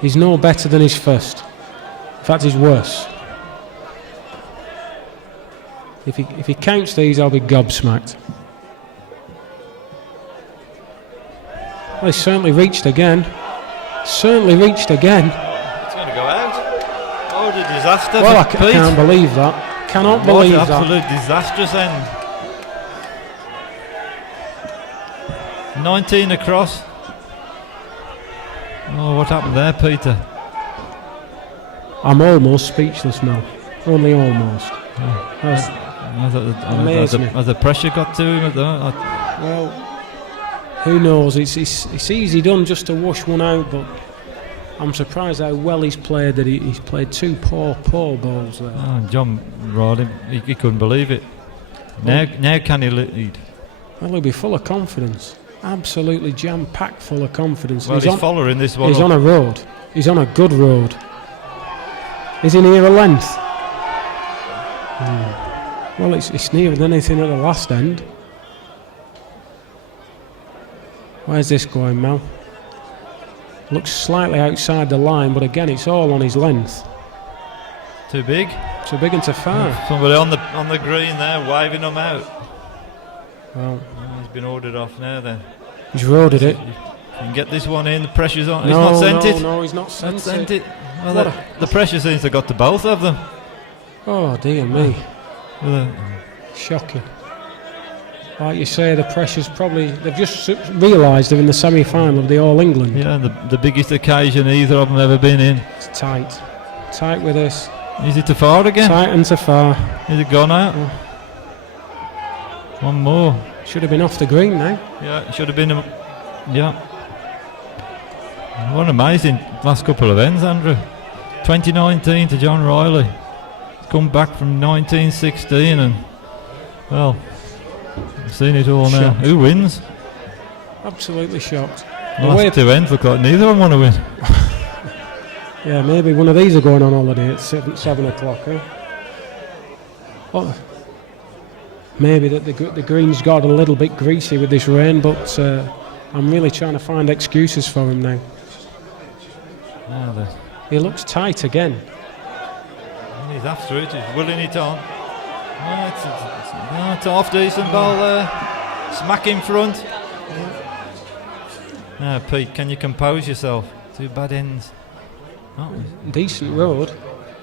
He's no better than his first. In fact, he's worse. If he counts these, I'll be gobsmacked. Well, he's certainly reached again. Certainly reached again. It's going to go out. Oh, the disaster. Well, I can't believe that. Cannot believe that. Absolute disastrous end. 19 across. Oh, what happened there, Peter? I'm almost speechless now. Only almost. Has the pressure got to him? Well, who knows? It's easy done just to wash one out, but I'm surprised how well he's played. That he's played 2 poor balls there. Oh, John Riley, he couldn't believe it. Now can he lead? Well, he'll be full of confidence. Absolutely jam-packed full of confidence. Well, he's following this one. He's on a road. He's on a good road. Is he near a length? Well, it's nearer than anything at the last end. Where's this going, Mel? Looks slightly outside the line, but again, it's all on his length. Too big? Too big and too far. Somebody on the green there, waving him out. Well, he's been ordered off now then. He's roaded it. You can get this one in, the pressure's on. No, he's not sent it. No, he's not sent it. Well, the pressure seems to have got to both of them. Oh, dear me. Shocking. like you say, the pressure's probably... They've just realised they're in the semi-final of the All England. Yeah, the biggest occasion either of them ever been in. It's tight. Tight with this. Is it too far again? Tight and too far. Is it gone out? Oh. One more. Should have been off the green now. Yeah, it should have been. Yeah. What an amazing last couple of ends, Andrew. 2019 to John Riley. He's come back from 1916 and, well, I've seen it all now. Shocked. Who wins? Absolutely shocked. The last two ends look like neither of them want to win. Yeah, maybe one of these are going on holiday at 7 o'clock, huh? Oh, maybe that the green's got a little bit greasy with this rain, but I'm really trying to find excuses for him now. He looks tight again. He's after it, he's willing it on. It's a half decent ball there. Smack in front. Now, Pete, can you compose yourself? Two bad ends. Oh. Decent road.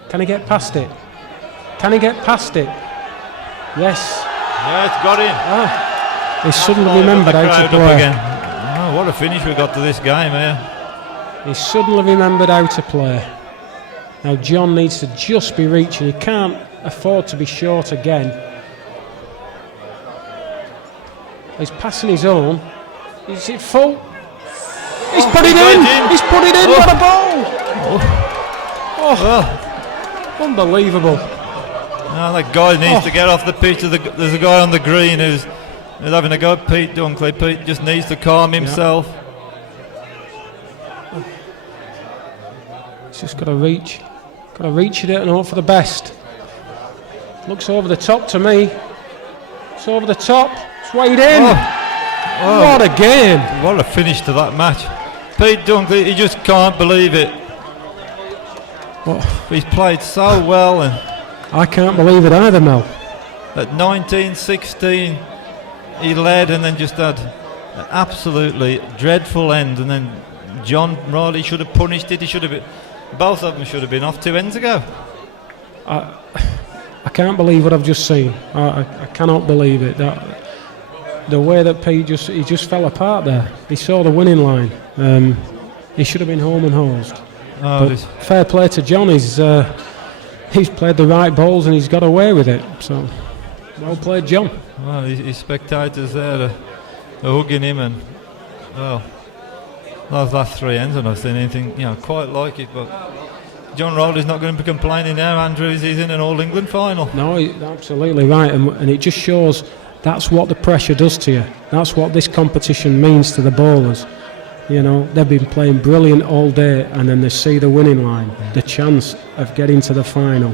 Can he get past it? Can he get past it? Yes. Yeah, it's got in. He suddenly remembered how to play. Again. Oh, what a finish we got to this game here. He suddenly remembered how to play. Now John needs to just be reaching. He can't afford to be short again. He's passing his own. Is it full? He's put it in! He's put it in! What a ball! Unbelievable. Now that guy needs to get off the pitch. There's a guy on the green who's having a go at Pete Dunkley. Pete just needs to calm himself. He's just got to reach. Got to reach at it and hope for the best. Looks over the top to me. It's over the top. It's weighed in. What a game. What a finish to that match. Pete Dunkley, he just can't believe it. He's played so well, and I can't believe it either, Mel. At 1916, he led and then just had an absolutely dreadful end. And then John Riley should have punished it. He should have been, both of them should have been off 2 ends ago. I can't believe what I've just seen. I cannot believe it. The way that Pete just fell apart there. He saw the winning line. He should have been home and hosed. Fair play to John. He's played the right balls and he's got away with it. So, well played, John. Well, his spectators there are hugging him, and well, those last 3 ends, and I've seen anything quite like it. But John Riley's not going to be complaining now. Andrew, he's in an All England final. No, absolutely right, and it just shows that's what the pressure does to you. That's what this competition means to the bowlers. They've been playing brilliant all day, and then they see the winning line, the chance of getting to the final.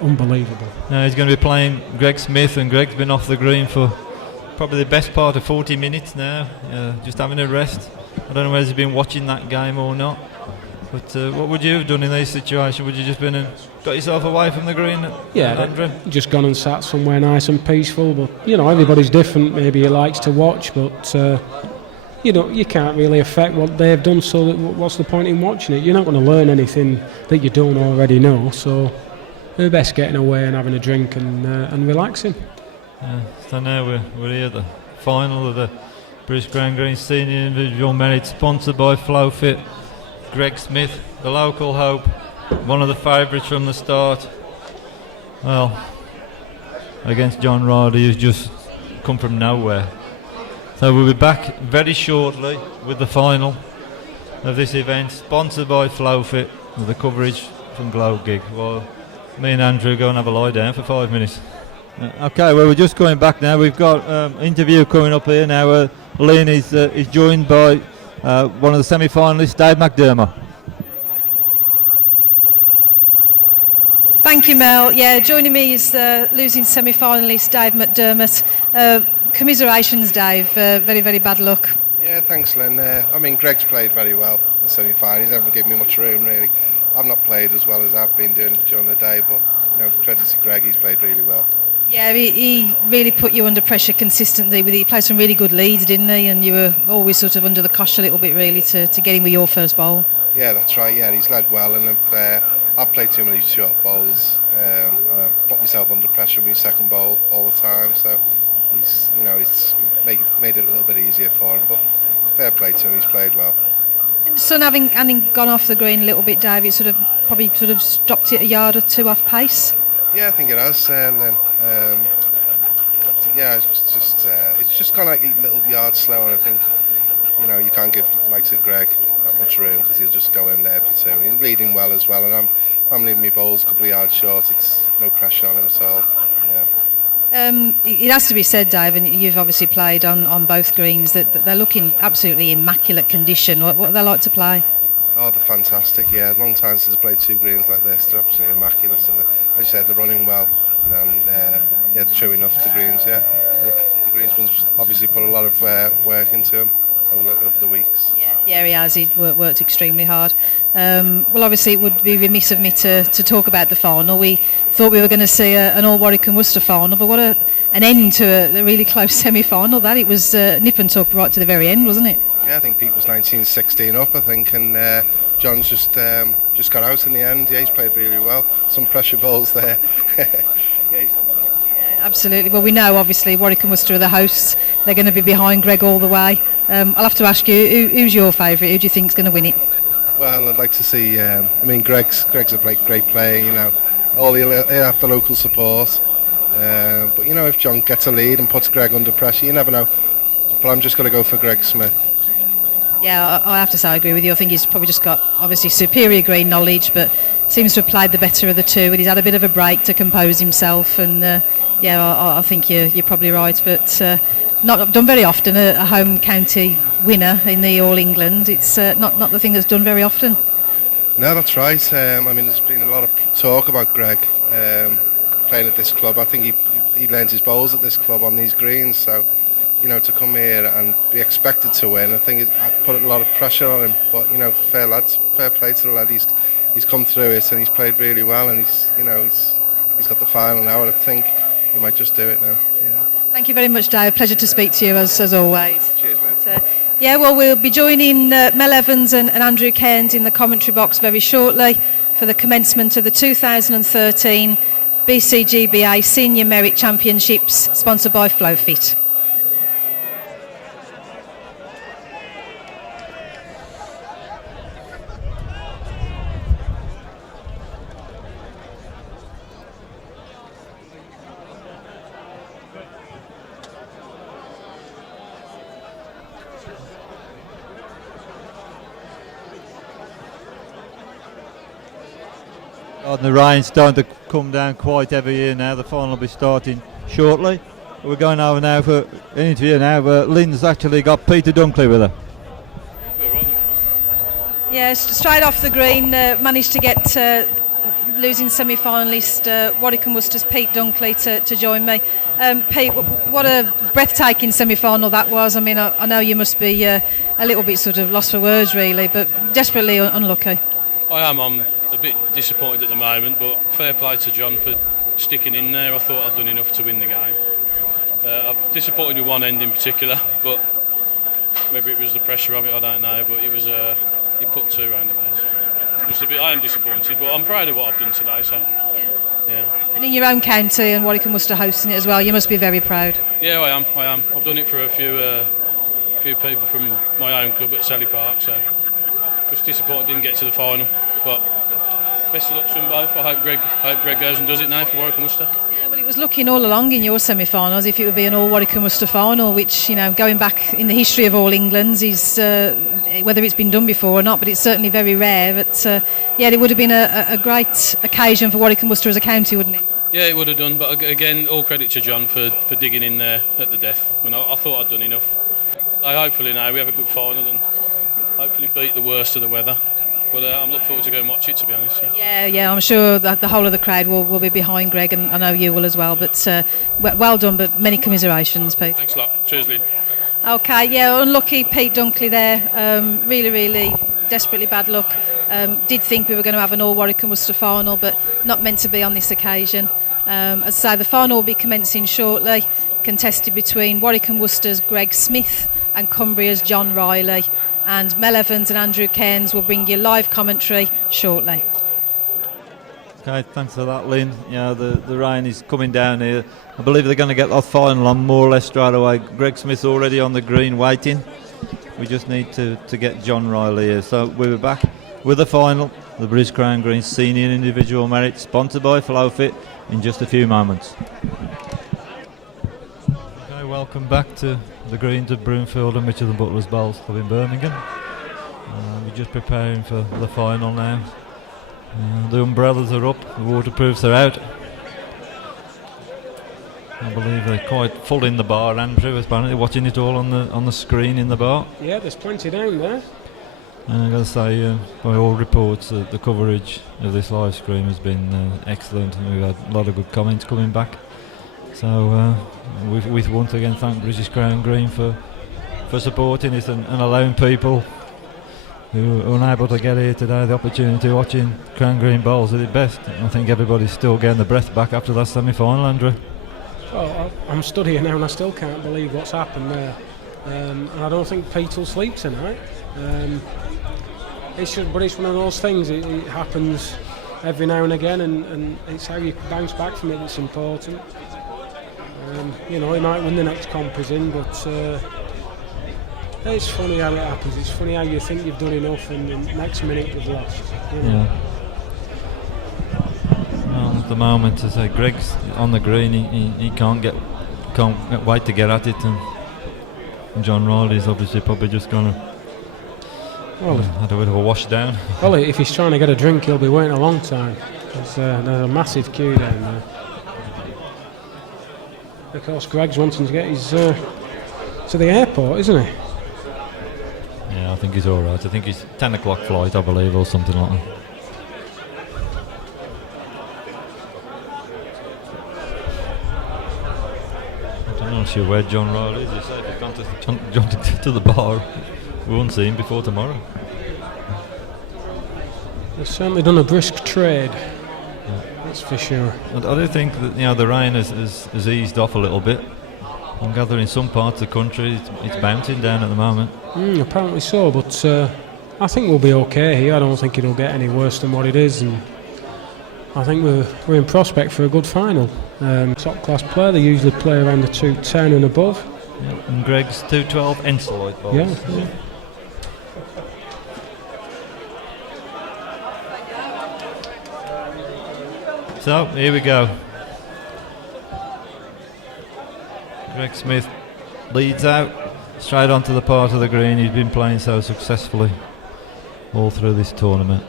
Unbelievable. Now he's going to be playing Greg Smith, and Greg's been off the green for probably the best part of 40 minutes now, just having a rest. I don't know whether he's been watching that game or not. But what would you have done in these situations? Would you just been and got yourself away from the green? Andrew? Just gone and sat somewhere nice and peaceful. But everybody's different. Maybe he likes to watch, but you can't really affect what they've done. So what's the point in watching it? You're not going to learn anything that you don't already know. So we're best getting away and having a drink and relaxing. So now we're here at the final of the British Grand Green Senior Individual Merit, sponsored by Flowfit. Greg Smith, the local hope, one of the favourites from the start. Well, against John Riley, who's just come from nowhere. So we'll be back very shortly with the final of this event, sponsored by Flowfit, with the coverage from Globe Gig. Well, me and Andrew go and have a lie down for 5 minutes. Okay, well, we're just going back now. We've got an interview coming up here now. Lynn is joined by one of the semi-finalists, Dave Mcdermott. Thank you, Mel. Yeah, joining me is losing semi-finalist Dave Mcdermott. Commiserations, Dave. Very, very bad luck. Yeah, thanks, Lynn. Greg's played very well in the semi-final. He's never given me much room, really. I've not played as well as I've been doing during the day, but credit to Greg, he's played really well. Yeah, he really put you under pressure consistently. He played some really good leads, didn't he? And you were always sort of under the cosh a little bit, really, to get in with your first bowl. Yeah, that's right. Yeah, he's led well, and if I've played too many short bowls, and I've put myself under pressure with my second bowl all the time. So he's made it a little bit easier for him. But fair play to him, he's played well. Son having gone off the green a little bit, Dave, it probably dropped it a yard or two off pace. Yeah, I think it has, and then it's just gone like a little yard slow, and I think you can't give likes of Greg that much room because he'll just go in there for two. He's leading well as well, and I'm leaving my bowls a couple of yards short. It's no pressure on him at all. Yeah. It has to be said, Dave, and you've obviously played on both greens, that they're looking absolutely immaculate condition. What do they like to play? Oh, they're fantastic, yeah. Long time since I played two greens like this. They're absolutely immaculate. And as you said, they're running well. And true enough, the greens, yeah. The greensman's obviously put a lot of work into them over the weeks. Yeah, he has. He's worked extremely hard. Well, obviously, it would be remiss of me to talk about the final. We thought we were going to see an all Warwick and Worcester final, but what an end to a really close semi-final that. It was nip and tuck right to the very end, wasn't it? Yeah, I think Pete was 19-16 up, I think, and John's just got out in the end. Yeah, he's played really well. Some pressure balls there. Absolutely. Well, we know, obviously, Warwick and Worcester are the hosts. They're going to be behind Greg all the way. I'll have to ask you, who's your favourite? Who do you think is going to win it? Well, I'd like to see... Greg's a great player, He'll have the local support. But, if John gets a lead and puts Greg under pressure, you never know. But I'm just going to go for Greg Smith. Yeah, I have to say I agree with you. I think he's probably just got, obviously, superior green knowledge, but seems to have played the better of the two, and he's had a bit of a break to compose himself, and I think you're probably right, but not done very often, a home county winner in the All England. It's not the thing that's done very often. No, that's right. There's been a lot of talk about Greg playing at this club. I think he learns his bowls at this club on these greens, so to come here and be expected to win, I think I put a lot of pressure on him. But fair play to the lad. He's come through it and he's played really well, and he's got the final now, and I think he might just do it now. Yeah. Thank you very much, Dave. Pleasure to speak to you as always. Cheers, mate. We'll be joining Mel Evans and Andrew Cairns in the commentary box very shortly for the commencement of the 2013 BCGBA Senior Merit Championships, sponsored by FlowFit. The rain's starting to come down quite heavy here now. The final will be starting shortly. We're going over now for an interview now where Lynn's actually got Peter Dunkley with her. Yes, straight off the green, managed to get losing semi-finalist Warwick and Worcester's Pete Dunkley to join me. Pete, what a breathtaking semi-final that was. I know you must be a little bit sort of lost for words really, but desperately unlucky. I'm a bit disappointed at the moment, but fair play to John for sticking in there. I thought I'd done enough to win the game. I'm disappointed with one end in particular, but maybe it was the pressure of it, I don't know, but it was he put two round there, so I am disappointed, but I'm proud of what I've done today, so yeah. And in your own county and Warwick and Worcester hosting it as well, you must be very proud. Yeah, I am. I've done it for a few people from my own club at Selly Park, so just disappointed I didn't get to the final, but best of luck to them both. I hope Greg goes and does it now for Warwick and Worcester. Yeah, well, it was looking all along in your semi-finals if it would be an all Warwick and Worcester final, which, going back in the history of All Englands is, whether it's been done before or not, but it's certainly very rare. But it would have been a great occasion for Warwick and Worcester as a county, wouldn't it? Yeah, it would have done, but again, all credit to John for digging in there at the death. I thought I'd done enough. Hopefully now we have a good final and hopefully beat the worst of the weather. But I'm looking forward to go and watch it, to be honest. So. Yeah, I'm sure that the whole of the crowd will be behind Greg, and I know you will as well. But well done, but many commiserations, Pete. Thanks a lot. Cheers, Lynn. Okay, unlucky Pete Dunkley there. Really desperately bad luck. Did think we were going to have an all Warwick and Worcester final, but not meant to be on this occasion. As I say, the final will be commencing shortly, contested between Warwick and Worcester's Greg Smith and Cumbria's John Riley. And Mel Evans and Andrew Cairns will bring you live commentary shortly. Okay, thanks for that, Lynn. Yeah, the rain is coming down here. I believe they're going to get that final on more or less straight away. Greg Smith's already on the green waiting. We just need to get John Riley here. So we're back with the final, the British Crown Green Senior Individual Merit, sponsored by FlowFit, in just a few moments. Okay, welcome back to the greens of Broomfield and Mitchell and Butler's Bowls Club in Birmingham. We're just preparing for the final now. The umbrellas are up, the waterproofs are out. I believe they're quite full in the bar. Andrew, apparently watching it all on the screen in the bar. Yeah, there's plenty down there. And I've got to say, by all reports, the coverage of this live stream has been excellent, and we've had a lot of good comments coming back. So we've once again thank British Crown Green for supporting it and allowing people who are unable to get here today the opportunity of watching Crown Green Bowls at its best. I think everybody's still getting the breath back after that semi-final, Andrew. Well, I'm stood here now and I still can't believe what's happened there. And I don't think Pete will sleep tonight. But it's one of those things, it happens every now and again, and it's how you bounce back from it that's important. He might win the next comp he's in, but it's funny how it happens. It's funny how you think you've done enough and the next minute you've lost. Yeah. Well, at the moment, as I say, Greg's on the green. He can't wait to get at it, and John Riley's obviously probably just going to had a bit of a wash down. Well, if he's trying to get a drink, he'll be waiting a long time. There's a massive queue down there. Of course, Greg's wanting to get his to the airport, isn't he? Yeah, I think he's all right. I think he's 10 o'clock flight, I believe, or something like that. I'm not sure where John Riley is. He said if he's gone to the bar, we won't see him before tomorrow. They've certainly done a brisk trade, that's for sure. I do think that the rain has eased off a little bit. I'm gathering in some parts of the country it's bouncing down at the moment. Apparently so, but I think we'll be okay here. I don't think it'll get any worse than what it is, and I think we're in prospect for a good final. Top class player, they usually play around the 210 and above. Yeah, and Greg's 212 Enceloid balls. Yeah. So here we go. Greg Smith leads out straight onto the part of the green he's been playing so successfully all through this tournament.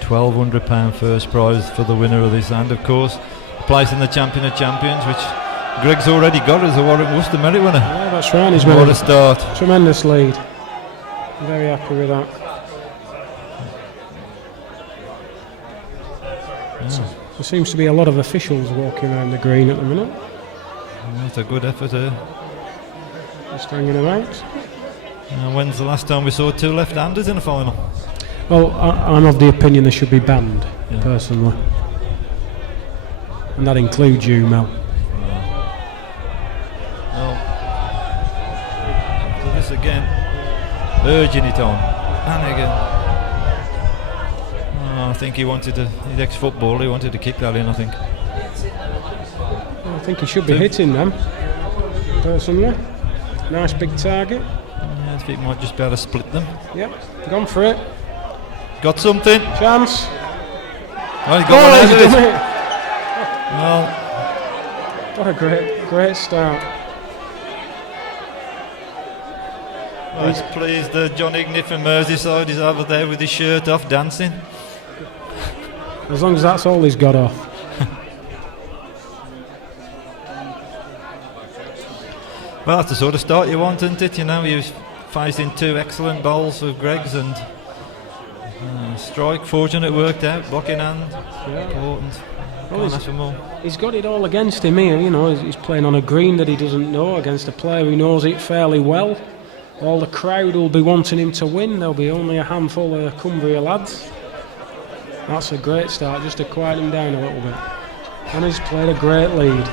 £1,200 first prize for the winner of this, and of course place in the Champion of Champions, which Greg's already got as a Warwick Worcester Merit winner. Yeah, that's right. He's what a start. Tremendous lead. I'm very happy with that. Yeah. There seems to be a lot of officials walking around the green at the minute. That's a good effort here. Just hanging about. When's the last time we saw two left-handers in a final? Well, I'm of the opinion they should be banned, personally. And that includes you, Mel. Well, so this again, urging it on. And again. I think he's ex-footballer, he wanted to kick that in, I think. I think he should be hitting them, personally. Nice big target. Yeah, I think he might just be able to split them. Yep, gone for it. Got something. Chance. Oh, he got one out of it. Well, what a great start. I was pleased that John Igney from Merseyside is over there with his shirt off dancing. As long as that's all he's got off. Well, that's the sort of start you want, isn't it? He was facing two excellent bowls of Greg's, and strike, fortunate, it worked out. Blocking hand, important. Well, he's got it all against him here. He's playing on a green that he doesn't know against a player who knows it fairly well. All the crowd will be wanting him to win. There'll be only a handful of Cumbria lads. That's a great start, just to quiet him down a little bit. And he's played a great lead.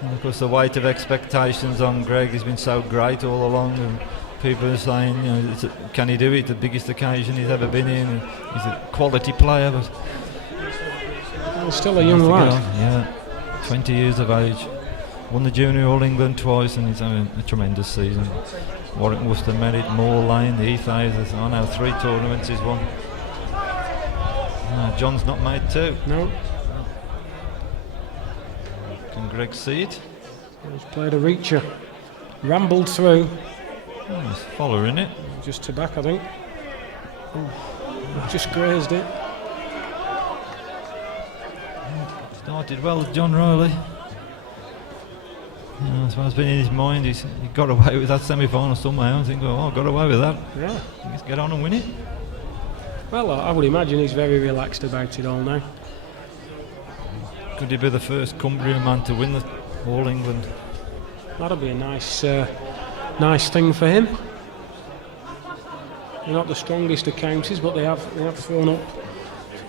And of course the weight of expectations on Greg has been so great all along, and people are saying, you know, can he do it? The biggest occasion he's ever been in. He's a quality player, but He's still a young lad. Yeah, 20 years of age. Won the Junior All England twice, and he's having a tremendous season. Warwick Worcester Merit, Moor Lane, the Heath Hazers. I know 3 tournaments he's won. John's not made 2. No. Can Greg see it? He's played a reacher. Rambled through. Oh, he's following it. Just to back, I think. Just grazed it. Started well, John Riley. That's what's been in his mind. He got away with that semi-final somehow. I think, oh, got away with that. Yeah. Let's get on and win it. Well, I would imagine he's very relaxed about it all now. Could he be the first Cumbrian man to win the All England? That'll be a nice thing for him. They're not the strongest of counties, but they have thrown up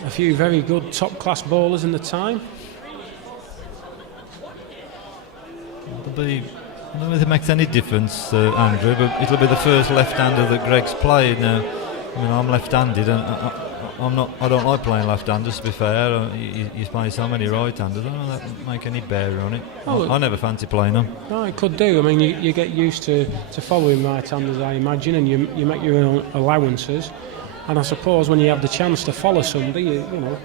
a few very good top-class bowlers in the time. I don't know if it makes any difference, Andrew, but it'll be the first left-hander that Greg's played now. I mean, I'm left-handed, and I don't like playing left-handers. To be fair, he's playing so many right-handers. I don't know if that make any bearing on it. I never fancy playing them. No, it could do. I mean, you get used to following right-handers, I imagine, and you make your own allowances. And I suppose when you have the chance to follow somebody, you know,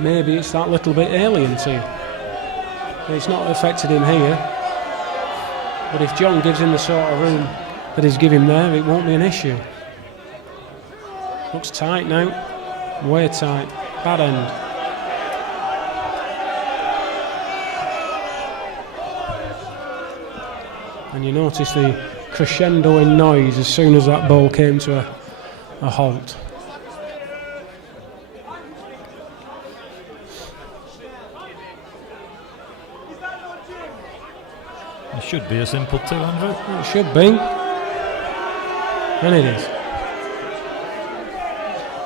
maybe it's that little bit alien to you. It's not affected him here. But if John gives him the sort of room that he's giving there, it won't be an issue. Looks tight now. Way tight. Bad end. And you notice the crescendo in noise as soon as that ball came to a halt. It should be a simple 2, Andrew. It should be. And it is.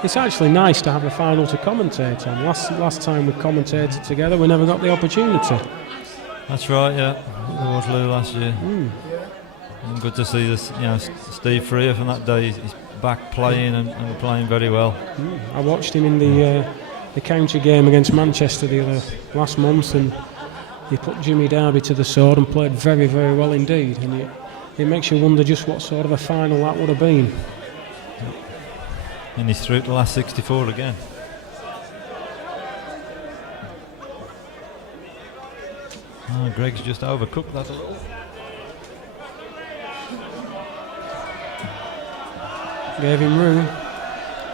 It's actually nice to have a final to commentate on. Last time we commentated together, we never got the opportunity. That's right, yeah. The Waterloo last year. And good to see this, you know, Steve Freer from that day. He's back playing and playing very well. I watched him in the county game against Manchester last month, and he put Jimmy Darby to the sword and played very, very well indeed. And it makes you wonder just what sort of a final that would have been. And he's through to the last 64 again. Greg's just overcooked that a little. Gave him room,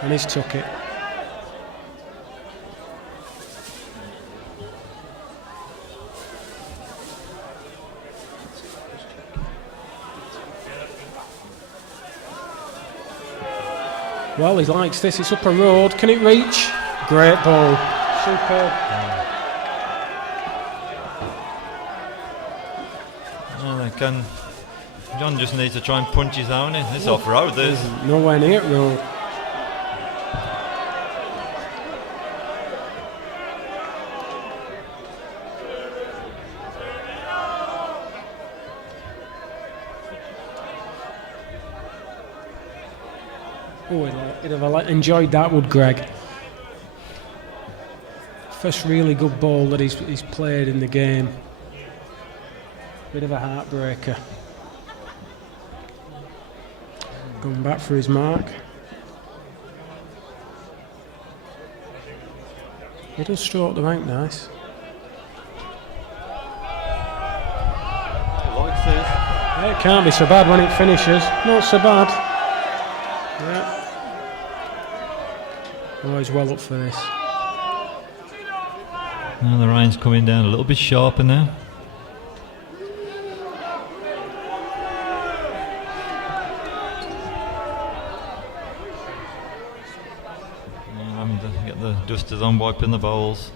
and he's took it. Well, he likes this. It's up a road. Can it reach? Great ball. Superb. Can John just needs to try and punch his own in. It's off road, this. Nowhere near it, road. Oh, he'd have enjoyed that, would Greg? First really good ball that he's played in the game. Bit of a heartbreaker. Going back for his mark. He does stroke them out nice. He likes this. Yeah, it can't be so bad when it finishes. Not so bad. Yeah. Oh, he's well up for this. Now the rain's coming down a little bit sharper now. Get the dusters on, wiping the bowls.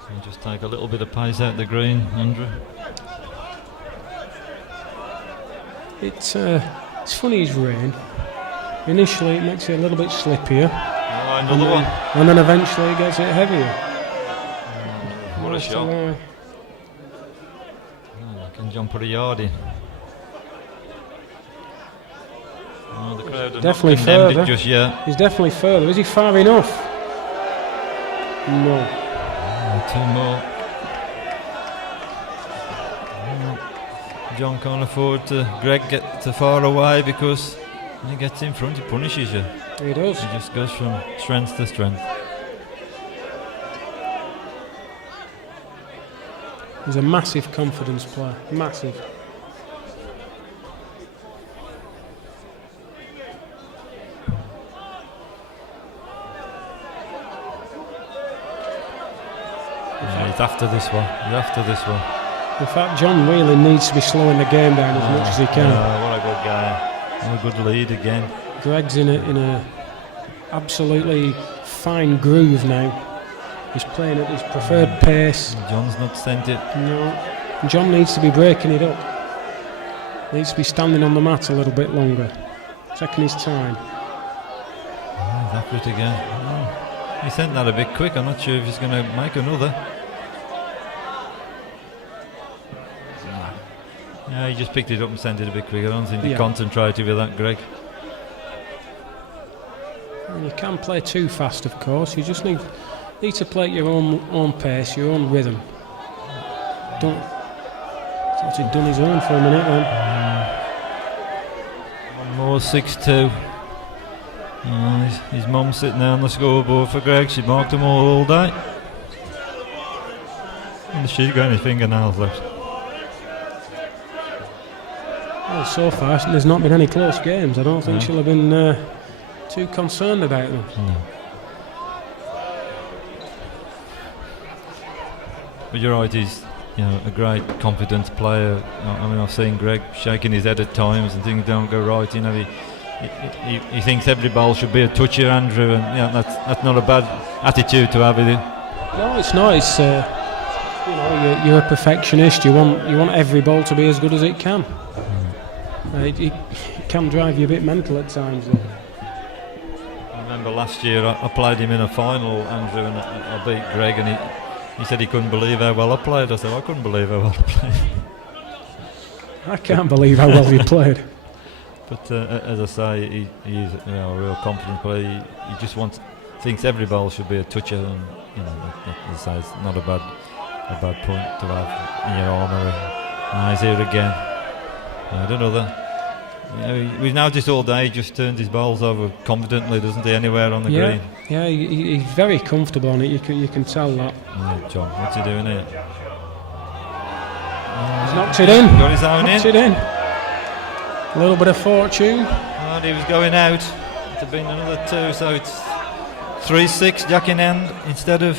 So just take a little bit of pace out the green, Andrew. It's funny, his rain. Initially it makes it a little bit slippier. Oh, another one. And then eventually it gets it heavier. What a shot. Can John put a yard in? Oh, the crowd have Definitely not condemned further. it just yet. He's definitely further. Is he far enough? No. Two more. John can't afford to Greg get too far away, because when he gets in front, he punishes you. He does. He just goes from strength to strength. He's a massive confidence player. Massive. Yeah, he's after this one. He's after this one. In fact, John really needs to be slowing the game down as much as he can. What a good guy. What a good lead again. Greg's in a absolutely fine groove now. He's playing at his preferred pace. John's not sent it. No. John needs to be breaking it up. Needs to be standing on the mat a little bit longer. Taking his time. Oh, he's after it again. Oh, he sent that a bit quick. I'm not sure if he's going to make another. Yeah, he just picked it up and sent it a bit quicker. I don't think he concentrated with that, Greg. And you can't play too fast, of course. You just need to play at your own pace, your own rhythm. Thought he'd done his own for a minute then. One more, 6-2. His mum's sitting there on the scoreboard for Greg. She marked them all day. And she's got any fingernails left. Well, so far there's not been any close games. I don't think she'll have been too concerned about them. No. But you're right, he's a great confidence player. I mean, I've seen Greg shaking his head at times and things don't go right. He thinks every ball should be a toucher, Andrew, and that's not a bad attitude to have with him. No, it's not. It's you're a perfectionist. You want every ball to be as good as it can. It can drive you a bit mental at times, though. I remember last year I played him in a final, Andrew, and I beat Greg, and he said he couldn't believe how well I played. I said I couldn't believe how well I played. I can't believe how well you played. But as I say, he's a real confident player. He just thinks every ball should be a toucher, and as I say, it's not a bad point to have in your armoury. He's here again. I don't know that. We've noticed all day he just turns his balls over confidently, doesn't he, anywhere on the green? Yeah, he's very comfortable on it, you can tell that. Yeah, John, what's he doing here? He's knocked it in. Got his own knocked it in. A little bit of fortune. And he was going out. It had been another 2, so it's 3-6 jack in end instead of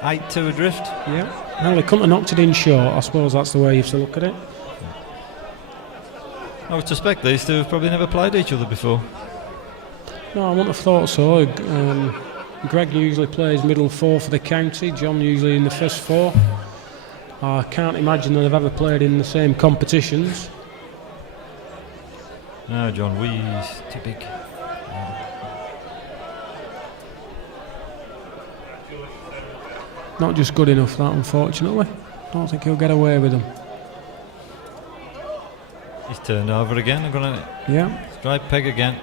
8-2 adrift. Yeah, well, he couldn't have knocked it in short. I suppose that's the way you have to look at it. I would suspect these two have probably never played each other before. No, I wouldn't have thought so. Greg usually plays middle 4 for the county, John usually in the first 4. I can't imagine that they've ever played in the same competitions. No, John, he's too big. Not just good enough, that, unfortunately. I don't think he'll get away with them. He's turned over again. I'm going to straight peg again.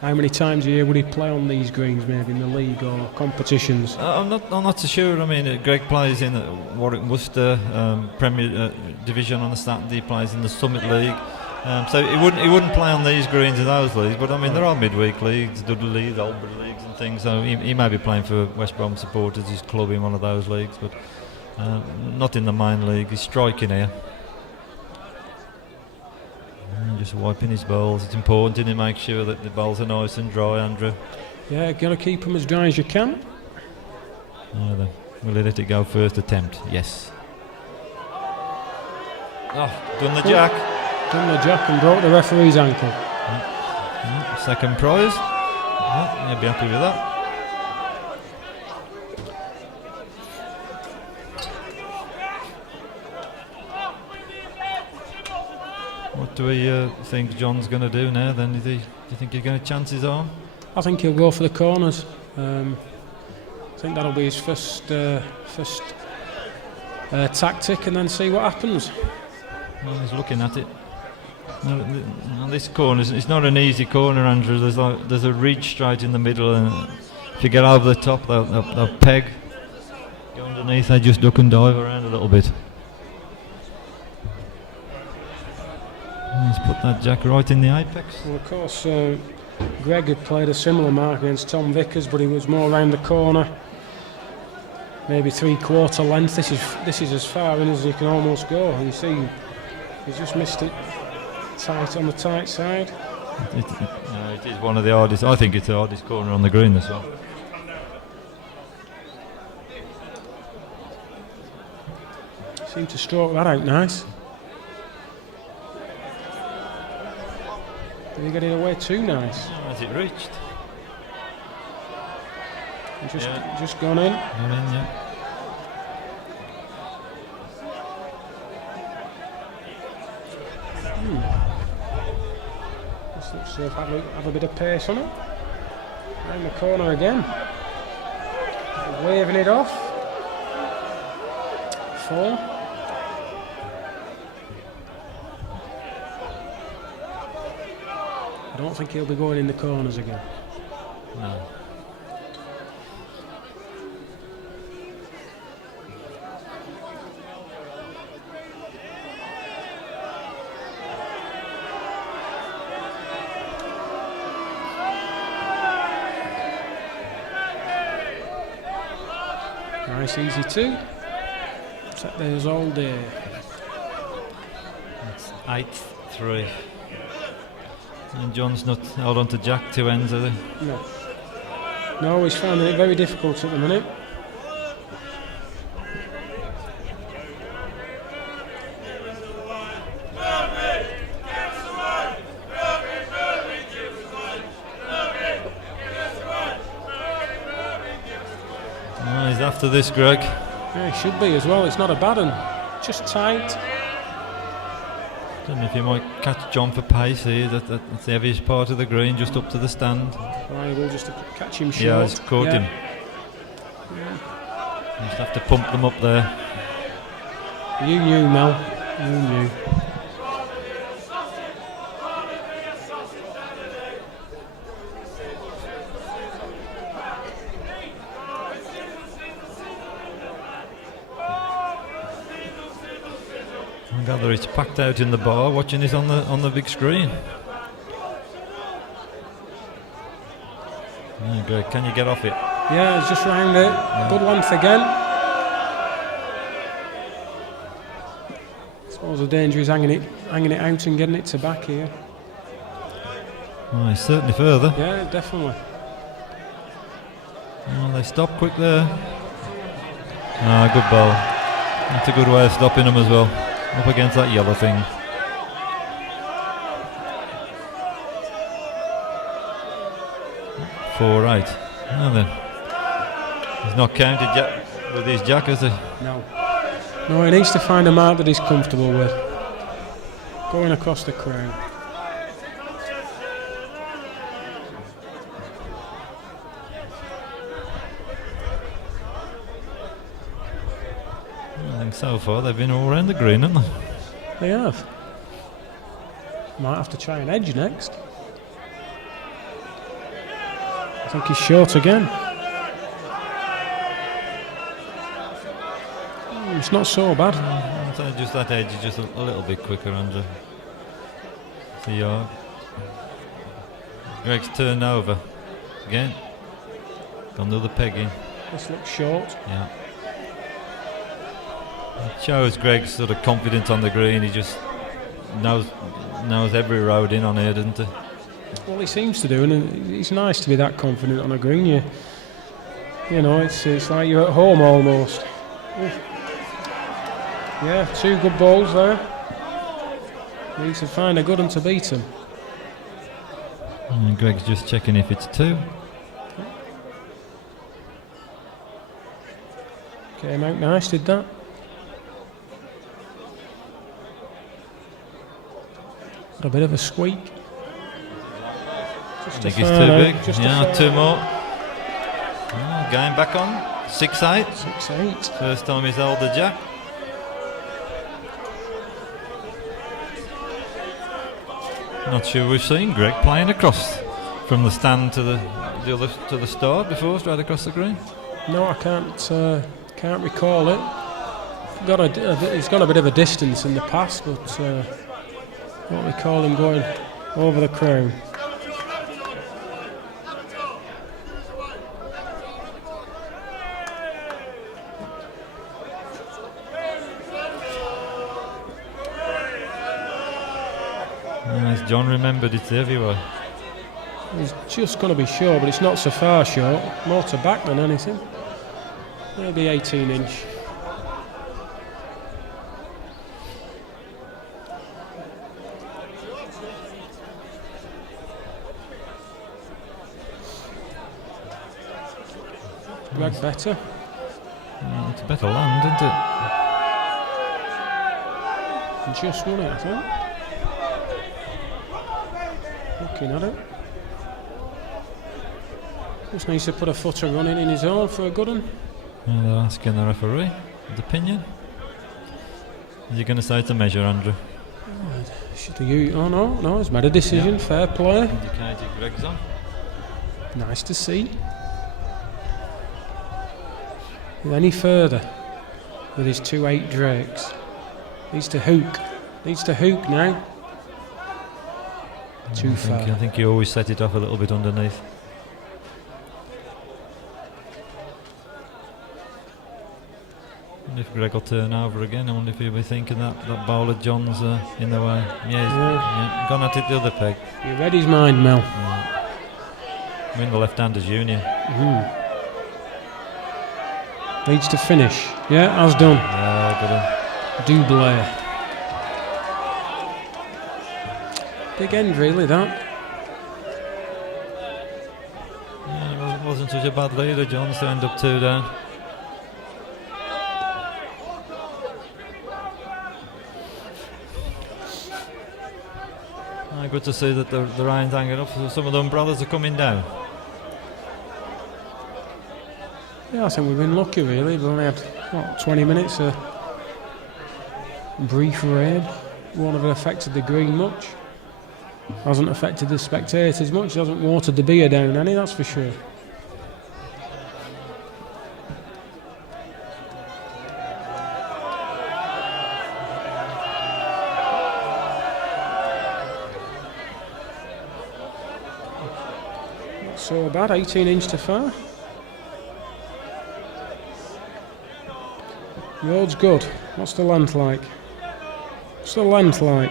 How many times a year would he play on these greens, maybe in the league or competitions? I'm not so sure. I mean, Greg plays in Warwick Worcester Premier Division on a Saturday. He plays in the Summit League, so he wouldn't play on these greens in those leagues. But I mean, there are midweek leagues, Dudley leagues, Albury leagues, and things. So he may be playing for West Brom supporters, his club in one of those leagues, but not in the main league. He's striking here. Just wiping his bowls. It's important to make sure that the bowls are nice and dry, Andrew. Yeah, got to keep them as dry as you can. Then will he let it go first attempt? Yes. Done the jack. Done the jack and broke the referee's ankle. Second prize. You'll be happy with that. What do we think John's going to do now then? Do you think he's going to chance his arm? I think he'll go for the corners. I think that'll be his first tactic and then see what happens. Well, he's looking at it. Now this corner, it's not an easy corner, Andrew. There's a ridge straight in the middle, and if you get over the top, they'll peg. Go underneath, they just duck and dive around a little bit. Let's put that jack right in the apex. Well, of course, Greg had played a similar mark against Tom Vickers, but he was more around the corner, maybe 3/4 length. This is as far in as you can almost go. You see, he's just missed it tight on the tight side. It is one of the hardest. I think it's the hardest corner on the green as well. Seemed to stroke that out nice. Did he get it away too nice? Has it reached? Just gone in. Gone in, yeah. This looks to have a bit of pace on it. Round the corner again. Waving it off. 4. I don't think he'll be going in the corners again. No. Nice, easy 2. Set those all day. It's 8-3. And John's not held on to jack 2 ends, are they? No, he's finding it very difficult at the minute. Oh, he's after this, Greg. Yeah, he should be as well. It's not a bad one. Just tight. Don't know if you might catch John for pace here. That's the heaviest part of the green, just up to the stand. Right, we'll just catch him short. Yeah, it's caught him. Just have to pump them up there. You knew, Mel. You knew. I gather it's packed out in the bar, watching it on the big screen. Yeah, Greg, can you get off it? Yeah, it's just round it. Yeah. Good length again. I suppose the danger is hanging it out and getting it to back here. Oh, he's certainly further. Yeah, definitely. Oh, they stop quick there. Ah, good ball. That's a good way of stopping them as well. Up against that yellow thing. Four right. Oh, then. He's not counted yet with his jack, has he? No, he needs to find a mark that he's comfortable with. Going across the crown. I think so far they've been all around the green, haven't they? They have. Might have to try an edge next. I think he's short again. It's not so bad. Just that edge is just a little bit quicker, Andrew. See, Greg's turned over again. Gone to the pegging. This looks short. Yeah. It shows Greg's sort of confidence on the green. He just knows every road in on here, doesn't he? Well, he seems to do, and it's nice to be that confident on a green. You know, it's like you're at home almost. Yeah, 2 good balls there. Needs to find a good one to beat him. And Greg's just checking if it's 2. Came out nice, did that? Got a bit of a squeak. I think he's too big. Yeah, 2 more. Oh, going back on. 6-8. 6-8. First time he's held the jack. Not sure we've seen Greg playing across from the stand to the other to the start before, straight across the green. No, I can't recall it. He's got a bit of a distance in the past, but I don't recall him going over the crown. As John remembered, it's everywhere. He's just going to be short, but it's not so far short. More to back than anything. Maybe 18 inch. Greg better. It's a better land, isn't it? Just won it, I think. Looking at it. Just needs to put a footer running in his own for a good one. They're asking the referee his opinion. Is he going to say it's a measure, Andrew? Oh no, he's made a decision. Yeah. Fair play. Indicated Greg's on. Nice to see. Any further with his 2-8 Drakes. Needs to hook now. Too far. I think he always set it off a little bit underneath. And if Greg will turn over again, I wonder if he'll be thinking that bowler John's in the way. Yeah, gone at it the other peg. You read his mind, Mel. Win the left-handers union. Needs to finish. Yeah, has done. Yeah, Double. Big end, really, that. Yeah, it wasn't such a bad leader, John's to end up 2 down. Good to see that the rain's hanging up, so some of the umbrellas are coming down. Yeah, I think we've been lucky, really. We've only had 20 minutes of brief rain. Won't have affected the green much. Hasn't affected the spectators much. Hasn't watered the beer down any, that's for sure. Not so bad, 18 inch to far. Road's good. What's the length like? What's the length like?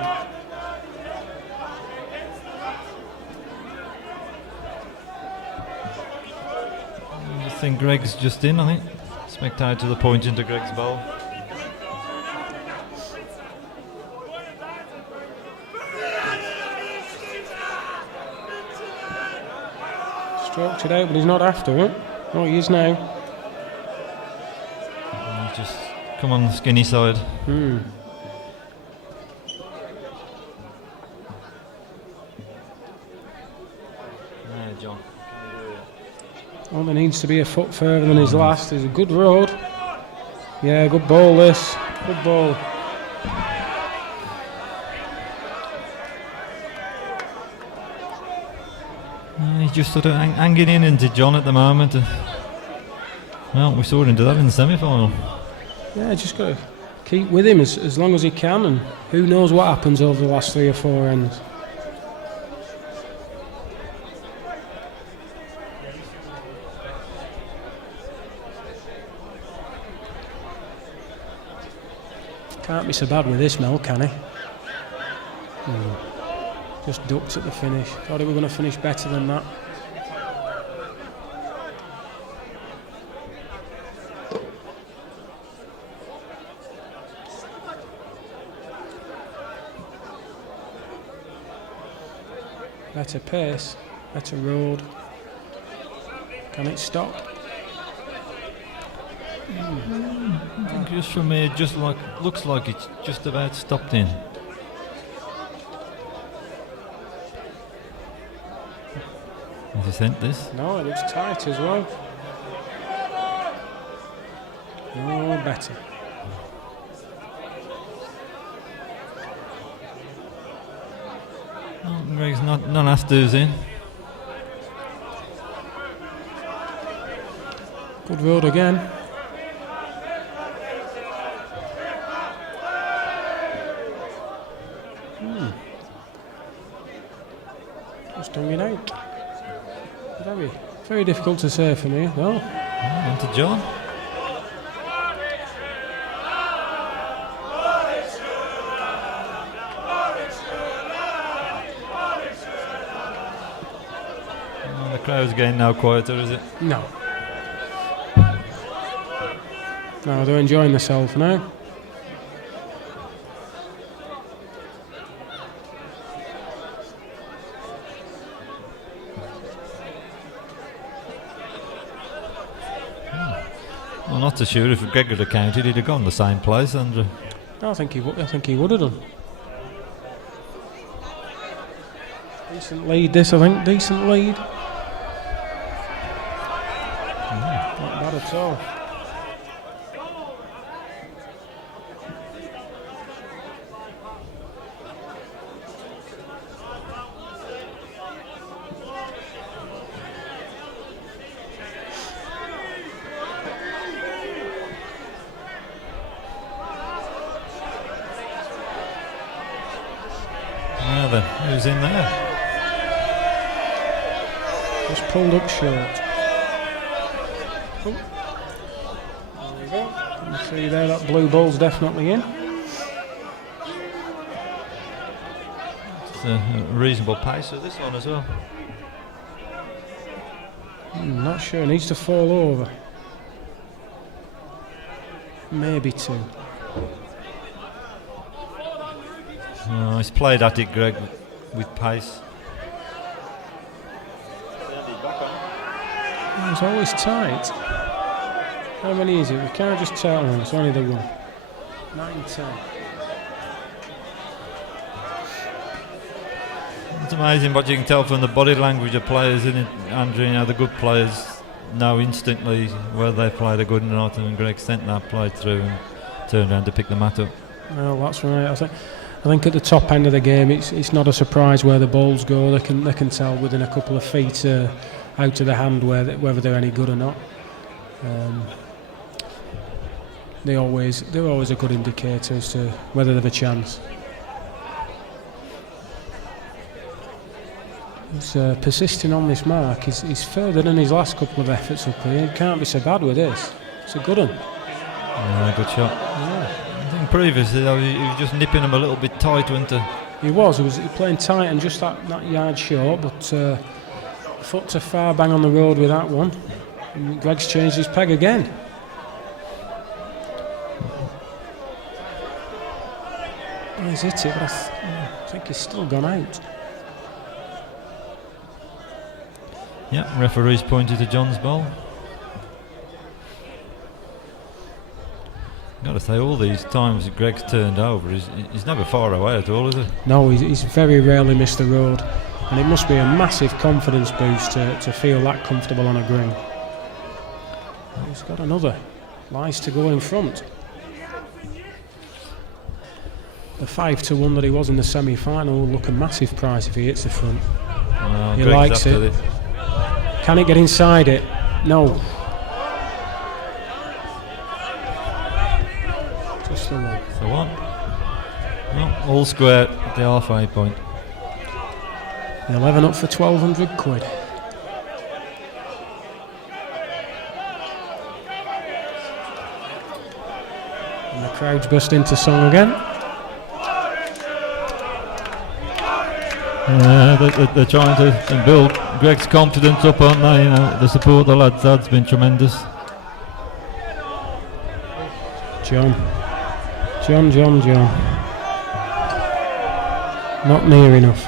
I think Greg's just in, I think. Spectator to the point into Greg's bowl. Stroked it out, but he's not after it. Oh, he is now. Just come on the skinny side. Hmm. John. All there needs to be a foot further than his last. Is a good road. Yeah, good ball this. Good ball. He's just sort of hanging in into John at the moment. Well, we saw him do that in the semi-final. Yeah, just got to keep with him as long as he can, and who knows what happens over the last 3 or 4 ends. Can't be so bad with this, Mel, can he? Just ducked at the finish. Thought he were going to finish better than that. Better pace, better road. Can it stop? I think just from here, just like looks like it's just about stopped in. Has he sent this? No, it looks tight as well. Oh, better. Oh, Greg's not Astu's in. Good road again. Just hung it out. Very, very difficult to say for me, though. On to John. Oh, the crowd's getting now quieter, is it? No. No, they're enjoying themselves now. Well, not so sure if Greg had counted, he'd have gone the same place, Andrew. I think he would have done. Decent lead, this, I think. Decent lead. Not bad at all. Now then, who's in there? Just pulled up short. Oh. There we go. You can see there that blue ball's definitely in. It's a reasonable pace of this one as well. Not sure, needs to fall over. Maybe two. Oh, he's played at it, Greg, with pace. It's always tight. How many is it? We can't just tell them, it's only the one. 9-10. It's amazing what you can tell from the body language of players, isn't it, Andrew? You know, the good players know instantly whether they played a good or not, and Greg sent that play through and turned around to pick the mat up. Well, that's right. I think at the top end of the game, it's not a surprise where the balls go. They can tell within a couple of feet out of the hand whether they're any good or not. They're always a good indicator as to whether they've a chance. He's persisting on this mark. He's further than his last couple of efforts up here. It can't be so bad with this. It's a good one. Yeah, good shot. Yeah. I think previously though, he was just nipping him a little bit tight, wasn't he? He was playing tight and just that yard short, but foot to far bang on the road with that one. And Greg's changed his peg again. He's hit it, but I think he's still gone out. Yeah, referee's pointed to John's ball. Got to say, all these times that Greg's turned over, he's never far away at all, is he? No, he's very rarely missed the road, and it must be a massive confidence boost to feel that comfortable on a green. He's got another lies to go in front. The 5-1 that he was in the semi-final will look a massive price if he hits the front. Well, he Greg's likes it. this. Can it get inside it? No. Just the one. So one. Well, all square at the halfway point. 11 up for 1,200 quid. And the crowd's burst into song again. They're trying to build Greg's confidence up, aren't they? You know, the support the lads had's been tremendous. John. Not near enough.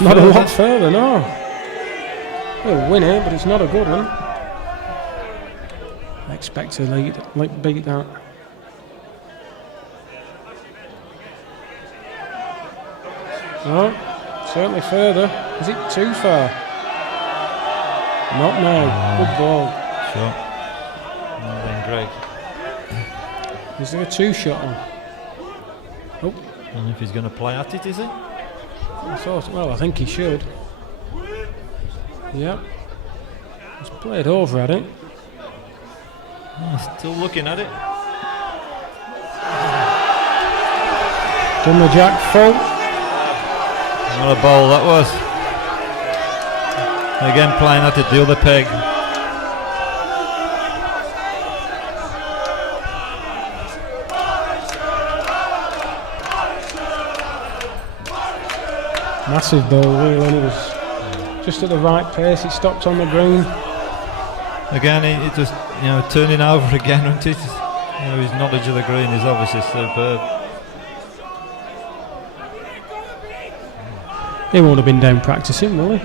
Not a lot further, no. He'll win it, but it's not a good one. I expect to beat that. Oh, certainly further. Is it too far? Not now. Good ball. Shot. And then Greg. Is there a 2-shot on? Oh, I don't know if he's going to play at it, is he? I think he should. Yep. He's played over at it. Oh, still looking at it. Done the jack full. What a ball that was. Again playing at it, the other peg. Massive ball, really, and it was just at the right pace. It stopped on the green. Again, it just turning over again, wasn't it? His knowledge of the green is obviously superb. He won't have been down practicing, will he?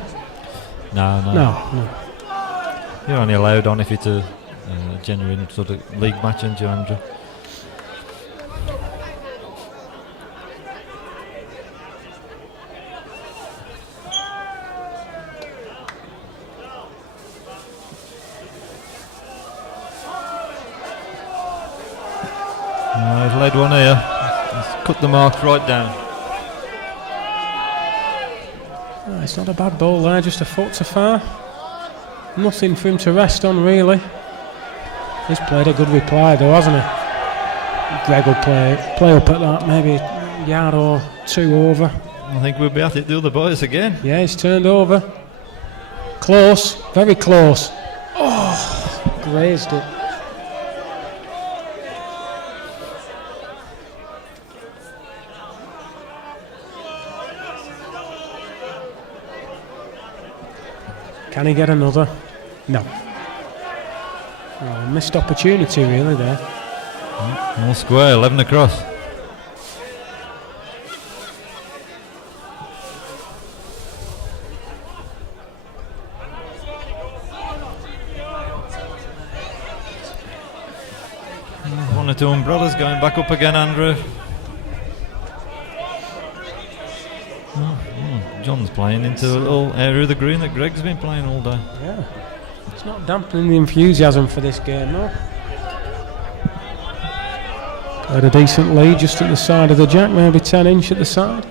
No. No. You're only allowed on if it's a genuine sort of league match, aren't you, Andrew? He's led one here. He's cut the mark right down. It's not a bad ball there, just a foot too far. Nothing for him to rest on, really. He's played a good reply, though, hasn't he? Greg will play up at that, maybe a yard or 2 over. I think we'll be at it, the other boys again. Yeah, he's turned over. Close, very close. Oh, grazed it. Can he get another? No. Oh, missed opportunity really there. All square, 11 across. One or two umbrellas going back up again, Andrew. John's playing into a little area of the green that Greg's been playing all day. Yeah, it's not dampening the enthusiasm for this game, no. Had a decent lead just at the side of the jack, maybe 10 inch at the side.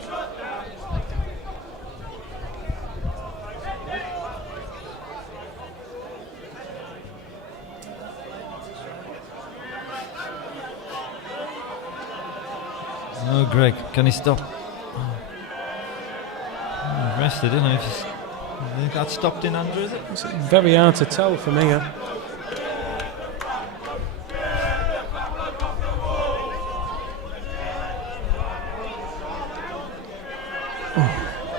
Oh, Greg, can he stop? Rested, isn't he? I think that stopped in, Andrew, is it? It's very hard to tell from here.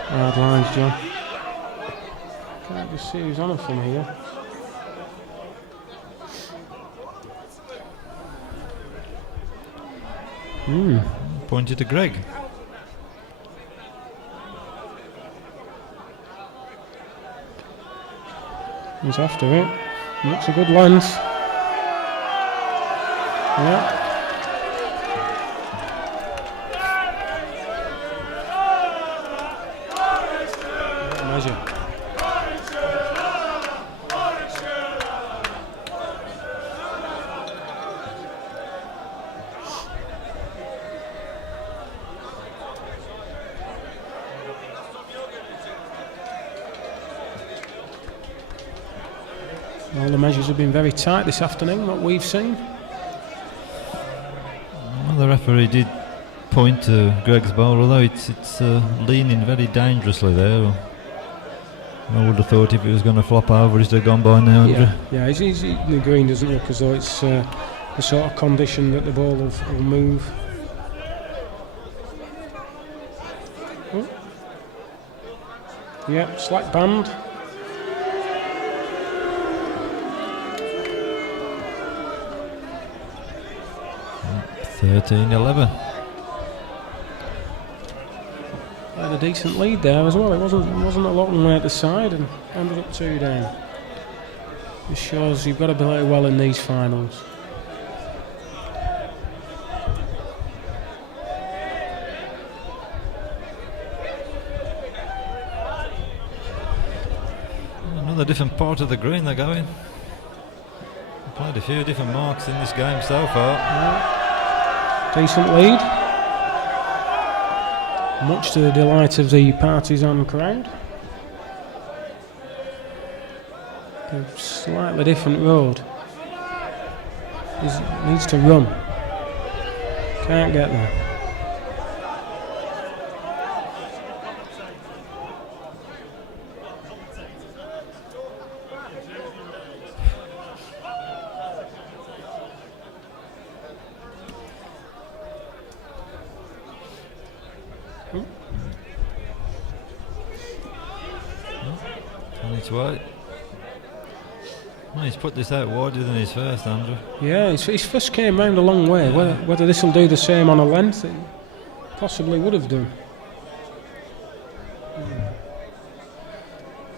Hard lines, John. Can't just see who's on it from here. Pointed to Greg. He's after it. Looks a good lens. Yeah. Measure. All the measures have been very tight this afternoon, what we've seen. Well, the referee did point to Greg's ball, although it's leaning very dangerously there. I would have thought if it was going to flop over, he'd have gone by now. Yeah, the green doesn't look as though it's the sort of condition that the ball will move. Oh. Yeah, slack band. $13-11. Had a decent lead there as well. It wasn't a long way at the side and ended up 2 down. Just shows you've got to play well in these finals. another different part of the green they're going. Played a few different marks in this game so far. Yeah. Decent lead. Much to the delight of the partisan crowd. A slightly different road. Needs to run. Can't get there. On its way. Well, he's put this out wider than his first, Andrew. Yeah, his first came round a long way. Whether this will do the same on a length, it possibly would have done.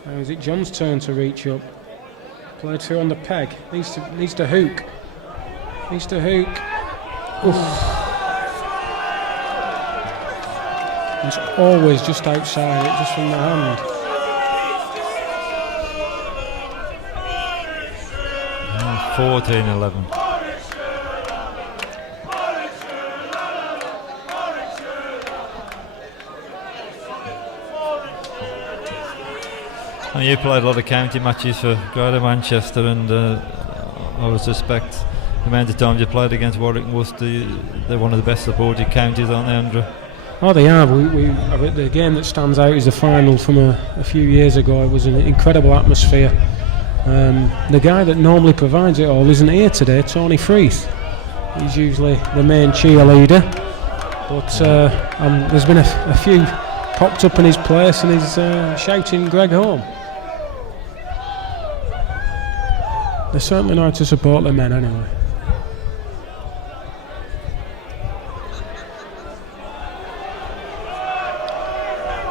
Now is it John's turn to reach up? Played through on the peg. Needs to hook. Needs to hook. Oof. It's always just outside it, just from the hand. 14-11. And you played a lot of county matches for Greater Manchester, and I would suspect the amount of times you played against Warwick and Worcester, they're one of the best supported counties, aren't they, Andrew? Oh, they are. The game that stands out is the final from a few years ago. It was an incredible atmosphere. The guy that normally provides it all isn't here today, Tony Freeth. He's usually the main cheerleader, but there's been a few popped up in his place, and he's shouting Greg home. They certainly know how to support the men anyway.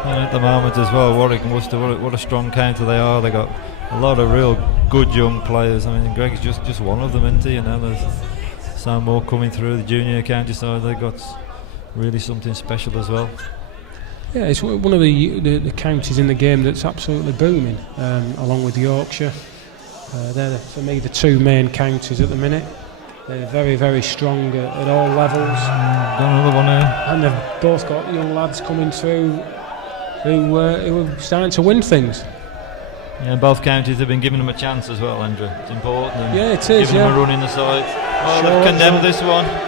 And at the moment as well, Warwick and Worcester, what a strong county they are. They got a lot of real good young players. I mean, Greg's just one of them, isn't he? You know, there's some more coming through the junior county side. They got really something special as well. Yeah, it's one of the counties in the game that's absolutely booming, along with Yorkshire. They're, for me, the two main counties at the minute. They're very, very strong at all levels. Got another one here. And they've both got young lads coming through who are starting to win things. Yeah, both counties have been giving them a chance as well, Andrew. It's important. And yeah, it is. Giving them a run in the side. Oh, Sure, they've condemned yeah. this one. Oh,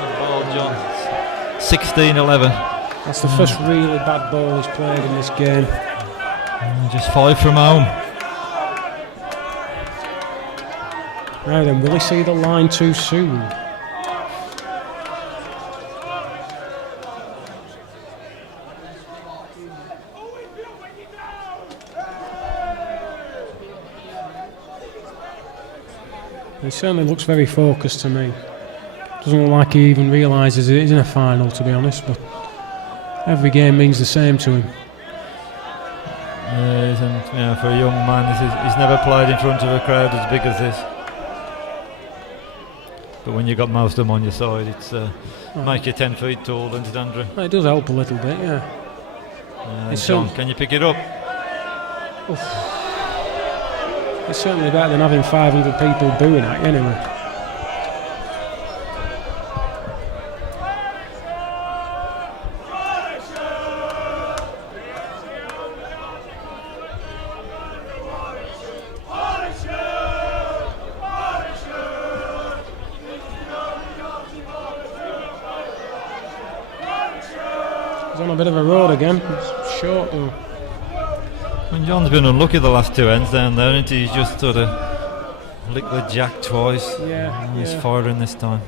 good ball, John. 16-11. That's the first really bad ball he's played in this game. Just 5 from home. Now then, will he see the line too soon? He certainly looks very focused to me. Doesn't look like he even realises it is in a final, to be honest, but every game means the same to him. Yes, and you know, for a young man, he's never played in front of a crowd as big as this. But when you've got most of them on your side, it's make you 10 feet tall, doesn't it, Andrew? Well, it does help a little bit, yeah. It's John, can you pick it up? Oof. It's certainly better than having 500 people booing at you anyway. He's on a bit of a road again. It's short though. And John's been unlucky the last two ends down there, and he's just sort of licked the jack twice. Yeah, and he's yeah. firing this time.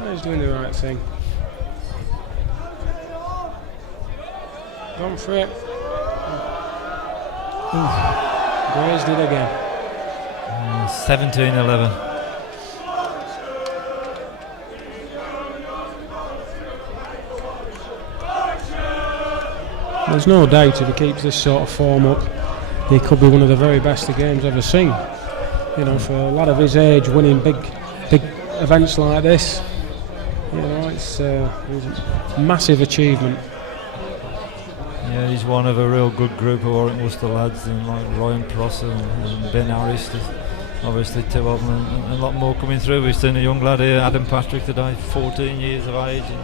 Well, he's doing the right thing. Gone for it. Grazed it again. 17-11. There's no doubt if he keeps this sort of form up, he could be one of the very best the game's ever seen. You know, for a lad of his age, winning big events like this, you know, it's a massive achievement. Yeah, he's one of a real good group of Warwick Worcester lads, and like Ryan Prosser and Ben Harris, obviously two of them, and a lot more coming through. We've seen a young lad here, Adam Patrick, today, 14 years of age, and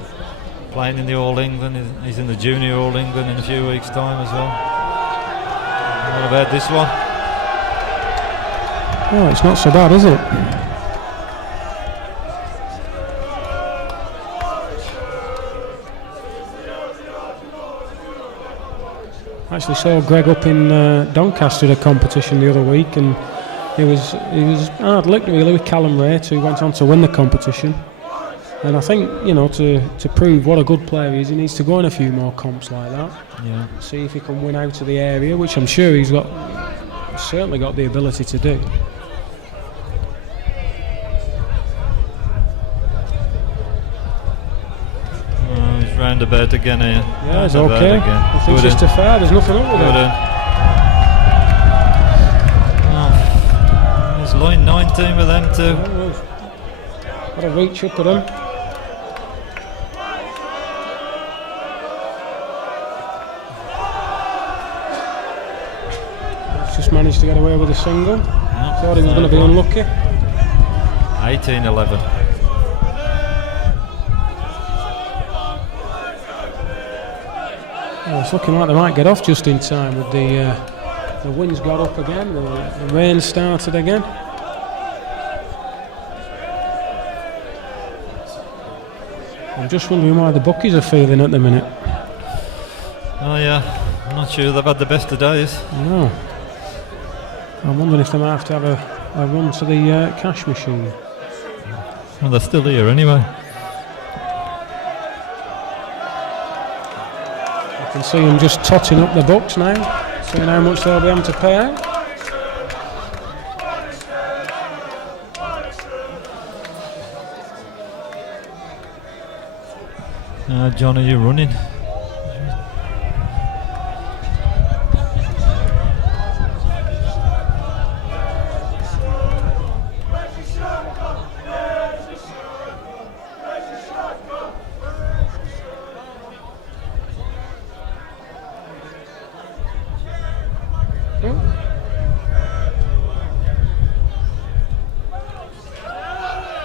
playing in the All England. He's in the Junior All England in a few weeks' time as well. What about this one? Oh, it's not so bad, is it? I actually saw Greg up in Doncaster at a competition the other week, and he was hard licked really with Callum Raitt, who went on to win the competition. And I think, you know, to prove what a good player he is, he needs to go in a few more comps like that. Yeah. See if he can win out of the area, which I'm sure he's certainly got the ability to do. He's roundabout again here. Yeah, it's okay. Again. I think it's just a fair, there's nothing up with it. There's line 19 with them too. Got to reach up at him. He's just managed to get away with a single. Thought he was going to be unlucky. 18-11. Oh, it's looking like they might get off just in time with the winds got up again, the rain started again. I'm just wondering why the bookies are feeling at the minute. Oh yeah, I'm not sure they've had the best of days. No. I'm wondering if they might have to have a run to the cash machine. Well, they're still here anyway. I can see them just totting up the books now, seeing how much they'll be able to pay out. John, are you running?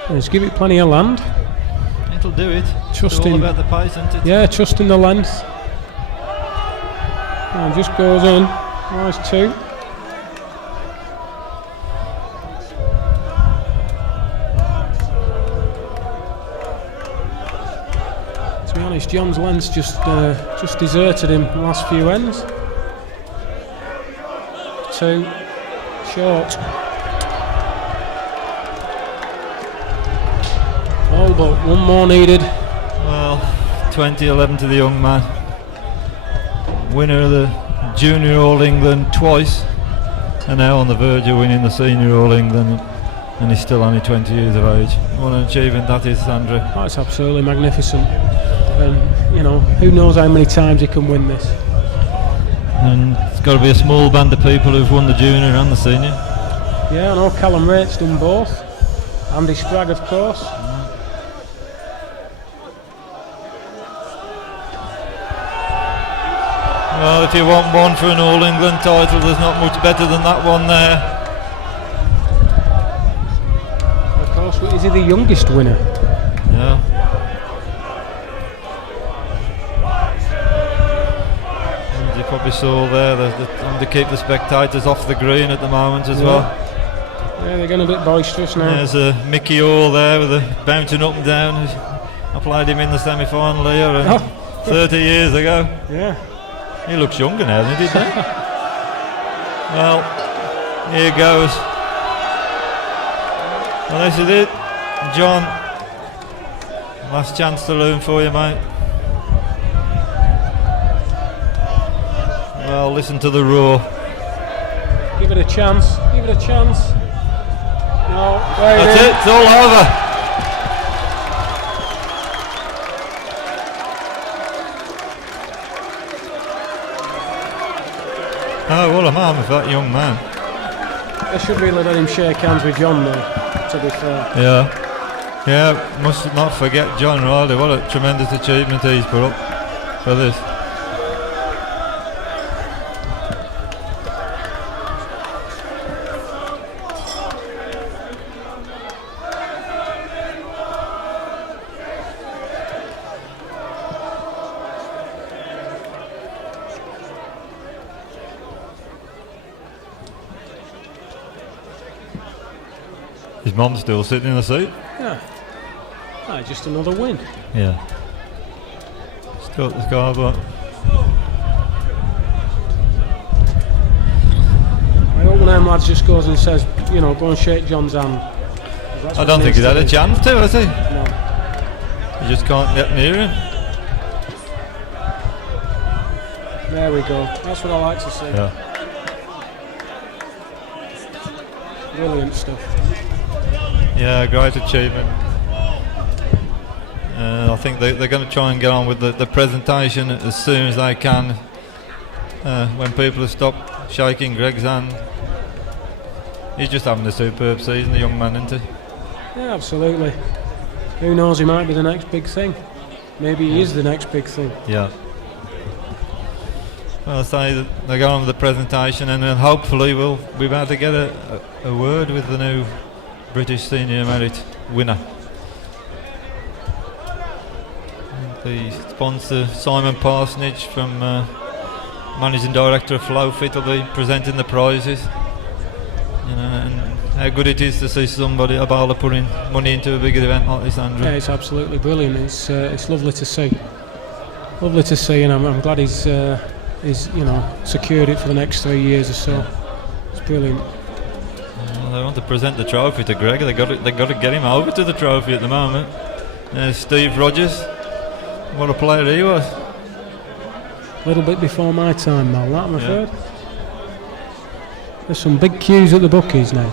Let's give it plenty of land. It'll do it. Trust it's all in, about the pace, isn't it? yeah, trust in the length. And just goes in. Nice two. To be honest, John's length just deserted him the last few ends. Two. Short. All but one more needed. Well, 20-11 to the young man. Winner of the Junior All England twice, and now on the verge of winning the Senior All England, and he's still only 20 years of age. What an achievement that is, Andrew. That's absolutely magnificent. And, you know, who knows how many times he can win this. And it's got to be a small band of people who've won the Junior and the Senior. Yeah, I know Callum Rait's done both. Andy Spragg, of course. Well, if you want one for an All England title, there's not much better than that one there. Of course, is he the youngest winner? Yeah. And you probably saw there, they're trying to keep the spectators off the green at the moment as well. Yeah, they're getting a bit boisterous now. There's Mickey Hall there with bouncing up and down. I played him in the semi-final here 30 years ago. Yeah. He looks younger now, doesn't he? Well, here goes. Well, this is it. John, last chance to learn for you, mate. Well, listen to the roar. Give it a chance. Give it a chance. No, that's it. It's all over. Oh, what a man with that young man. They should really let him shake hands with John, though, to be fair. Yeah, must not forget John Riley. What a tremendous achievement he's put up for this. His mum's still sitting in the seat. Yeah. Just another win. Yeah. Still at the car, but I hope one of them lads just goes and says, you know, go and shake John's hand. I don't think he's had a chance to, has he? No. He just can't get near him. There we go. That's what I like to see. Yeah. Brilliant stuff. Yeah, great achievement. I think they're going to try and get on with the presentation as soon as they can. When people have stopped shaking Greg's hand. He's just having a superb season, the young man, isn't he? Yeah, absolutely. Who knows, he might be the next big thing. Maybe he is the next big thing. Yeah. Well, I say that they go on with the presentation, and then hopefully we'll be able to get a word with the new British Senior Merit winner. The sponsor, Simon Parsonage, from Managing Director of Flowfit, will be presenting the prizes. You know, and how good it is to see somebody, a bowler, putting money into a big event like this, Andrew. Yeah, it's absolutely brilliant. It's lovely to see. Lovely to see, and I'm glad he's secured it for the next 3 years or so. It's brilliant. Well, they want to present the trophy to Greg. They got to get him over to the trophy at the moment. Steve Rogers, what a player he was. A little bit before my time, Mal, that I'm afraid. There's some big queues at the bookies now.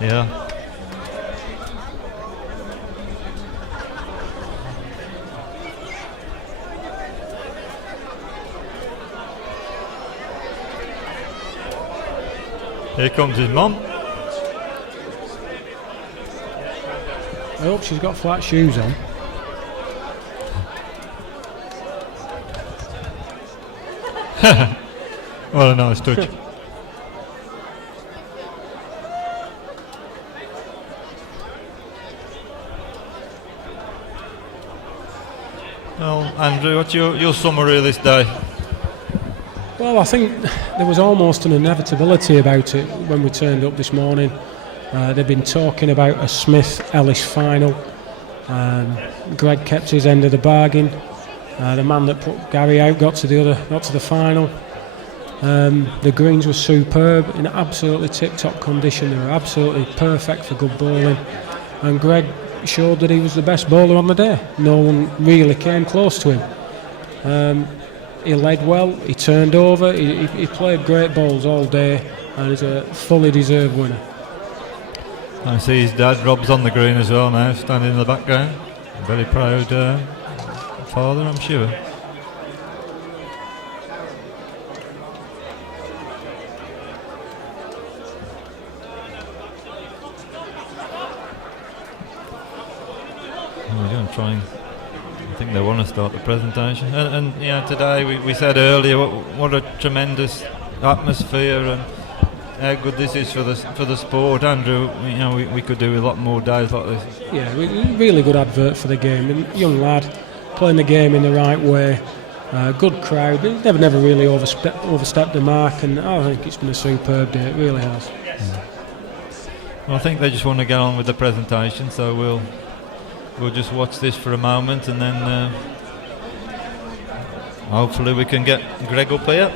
Yeah. Here comes his mum. I hope she's got flat shoes on. What a nice touch. Well, Andrew, what's your summary of this day? Well, I think there was almost an inevitability about it when we turned up this morning. They've been talking about a Smith-Ellis final. Greg kept his end of the bargain. The man that put Gary out got to the final. The greens were superb, in absolutely tip-top condition. They were absolutely perfect for good bowling, and Greg showed that he was the best bowler on the day. No one really came close to him. He led well, he turned over, he played great balls all day, and he's a fully deserved winner. I see his dad, Rob's, on the green as well now, standing in the background. Very proud father, I'm sure. We're going to try and, I think they want to start the presentation. And you know, today we said earlier what a tremendous atmosphere and how good this is for the sport. Andrew, you know, we could do with a lot more days like this. Yeah, really good advert for the game. And young lad playing the game in the right way. Good crowd. Never really overstepped the mark, and I think it's been a superb day. It really has. Yeah. Well, I think they just want to get on with the presentation, so we'll just watch this for a moment, and then hopefully we can get Greg up here.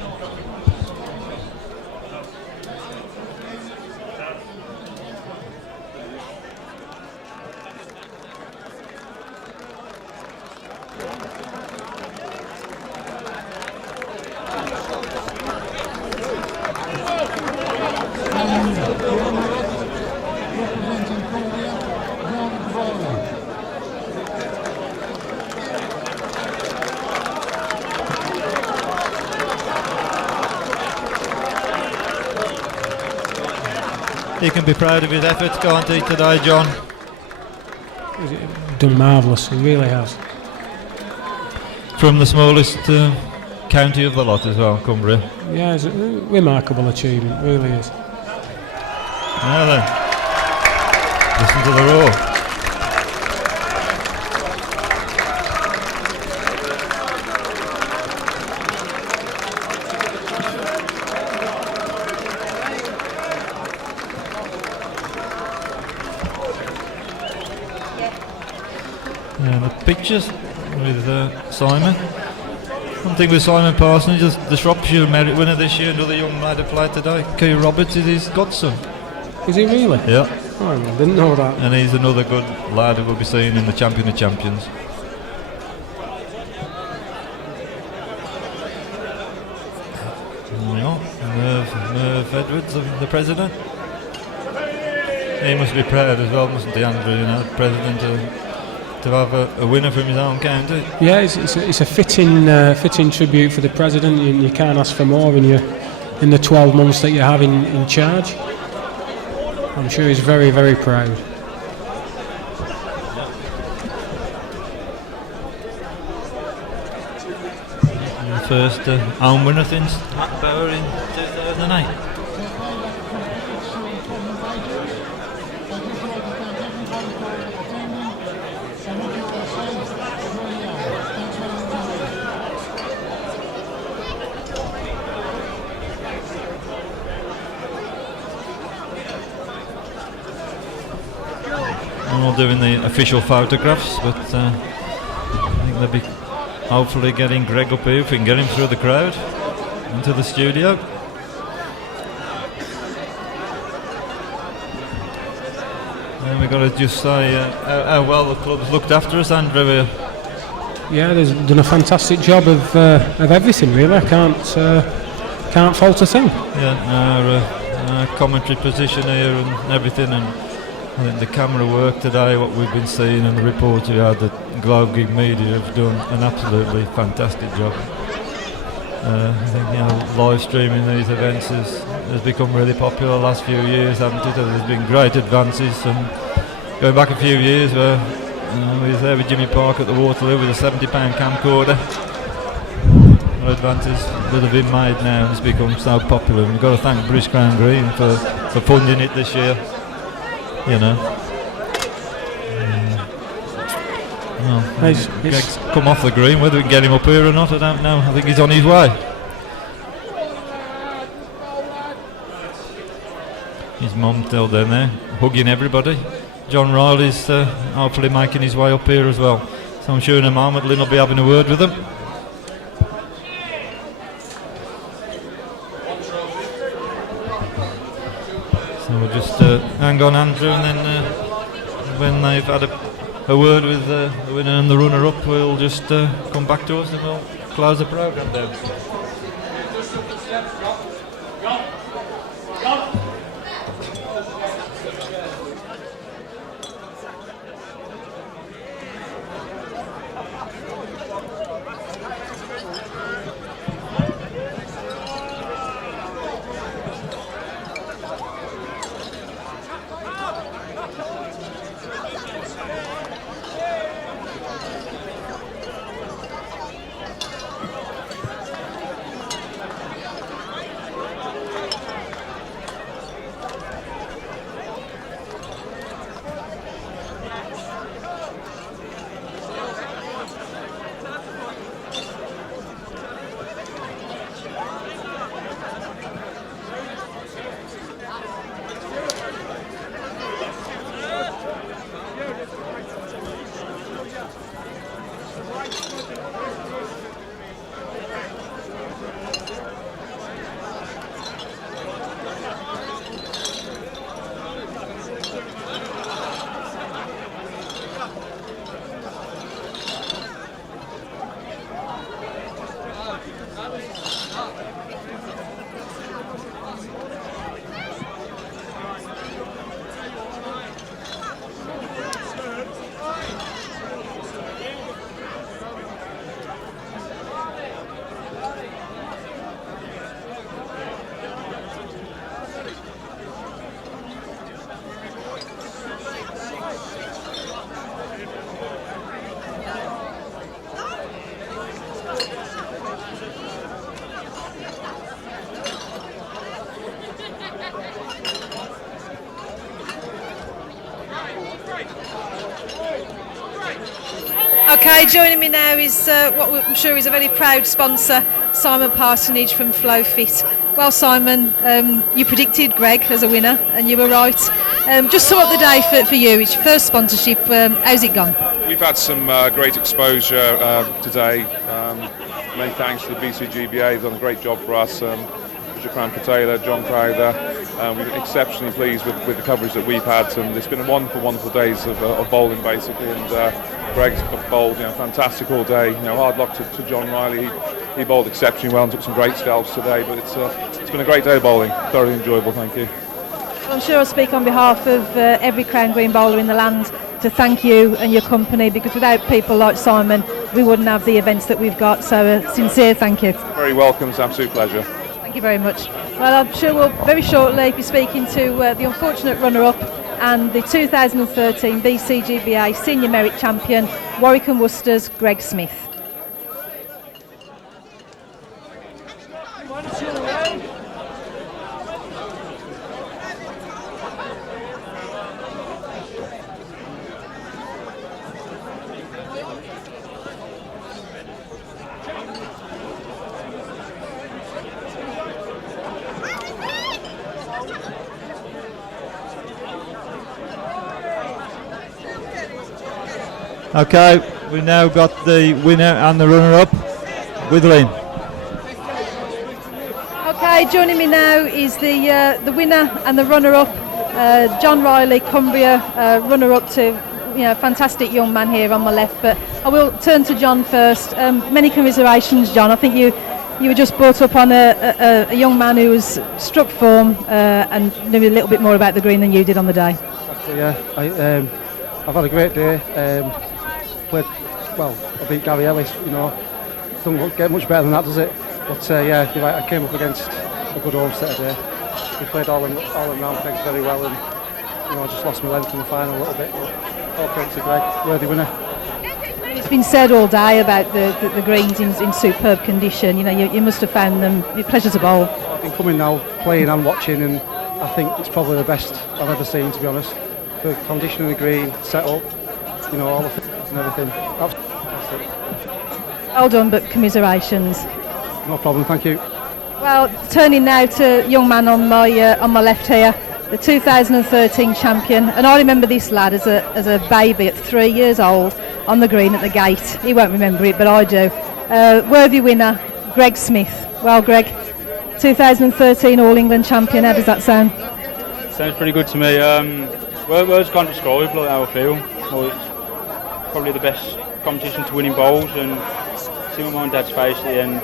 He can be proud of his efforts, can't he, today, John? He's done marvellous, he really has. From the smallest county of the lot as well, Cumbria. Yeah, it's a remarkable achievement, really is. Now then, listen to the roar. pictures with Simon. One thing with Simon Parsonage is the Shropshire Merit winner this year, another young lad who played today, Key Roberts, is his godson. Is he really? Yeah. Oh, I didn't know that. And he's another good lad who we'll be seeing in the Champion of Champions. Merv Edwards, the president. He must be proud as well, mustn't he, Andrew? You know, president to have a winner from his own county. Yeah, it's a fitting tribute for the president. You can't ask for more in the 12 months that you have in charge. I'm sure he's very, very proud. The first home winner since Matt Bauer in 2008. I'm not doing the official photographs, but I think they'll be hopefully getting Greg up here if we can get him through the crowd into the studio. And we've got to just say how well the club's looked after us, Andrew. Yeah, they've done a fantastic job of everything, really. I can't fault a thing. Yeah, our commentary position here and everything, and I think the camera work today, what we've been seeing and the reports we had, the Globe Gig Media have done an absolutely fantastic job. I think live streaming these events has become really popular the last few years, hasn't it? There's been great advances, and going back a few years where we were there with Jimmy Park at the Waterloo with a £70 camcorder. The advances that have been made now, and it's become so popular, and we've got to thank British Crown Green for funding it this year. You know, Greg's come off the green. Whether we can get him up here or not, I don't know. I think he's on his way. His mum still down there, hugging everybody. John Riley's hopefully making his way up here as well. So I'm sure in a moment Lynn will be having a word with him. So we'll just hang on, Andrew, and then when they've had a word with the winner and the runner-up, we'll just come back to us and we'll close the programme down. Okay, joining me now is what I'm sure is a very proud sponsor, Simon Parsonage from FlowFit. Well, Simon, you predicted Greg as a winner, and you were right. Just sum up the day for you. It's your first sponsorship. How's it gone? We've had some great exposure today. Many thanks to the BCGBA. They've done a great job for us. Japan Patela, John Crowther. We're exceptionally pleased with the coverage that we've had. And it's been a wonderful days of bowling basically. And Greg's bowled, fantastic all day. Hard luck to John Riley. He bowled exceptionally well and took some great scalps today. But it's been a great day of bowling. Thoroughly enjoyable. Thank you. I'm sure I speak on behalf of every Crown Green bowler in the land to thank you and your company, because without people like Simon we wouldn't have the events that we've got, so a sincere thank you. Very welcome, it's an absolute pleasure. Thank you very much. Well, I'm sure we'll very shortly be speaking to the unfortunate runner-up and the 2013 BCGBA Senior Merit Champion, Warwick and Worcester's Greg Smith. Okay, we've now got the winner and the runner-up with Lynn. Okay, joining me now is the winner and the runner-up, John Riley, Cumbria, runner-up to fantastic young man here on my left. But I will turn to John first. Many commiserations, John. I think you were just brought up on a young man who was struck form and knew a little bit more about the green than you did on the day. Yeah, I've had a great day. Played well. I beat Gary Ellis. Doesn't get much better than that, does it? But yeah, you're right, I came up against a good home set today. We played all round things very well, and I just lost my length in the final a little bit. But all credit to Greg, worthy winner. It's been said all day about the greens in superb condition. You must have found them pleasure to bowl. I've been coming now, playing and watching, and I think it's probably the best I've ever seen, to be honest. The condition of the green, set up, all the fitness and everything. That's it. Well done, but commiserations. No problem, thank you. Well, turning now to young man on my left here, the 2013 champion, and I remember this lad as a baby at 3 years old on the green at the gate. He won't remember it, but I do. Worthy winner, Greg Smith. Well, Greg, 2013 All England champion. How does that sound? Sounds pretty good to me. Words can't describe like how I feel. Well, it's probably the best competition to win in bowls, and see my mum and dad's face at the end.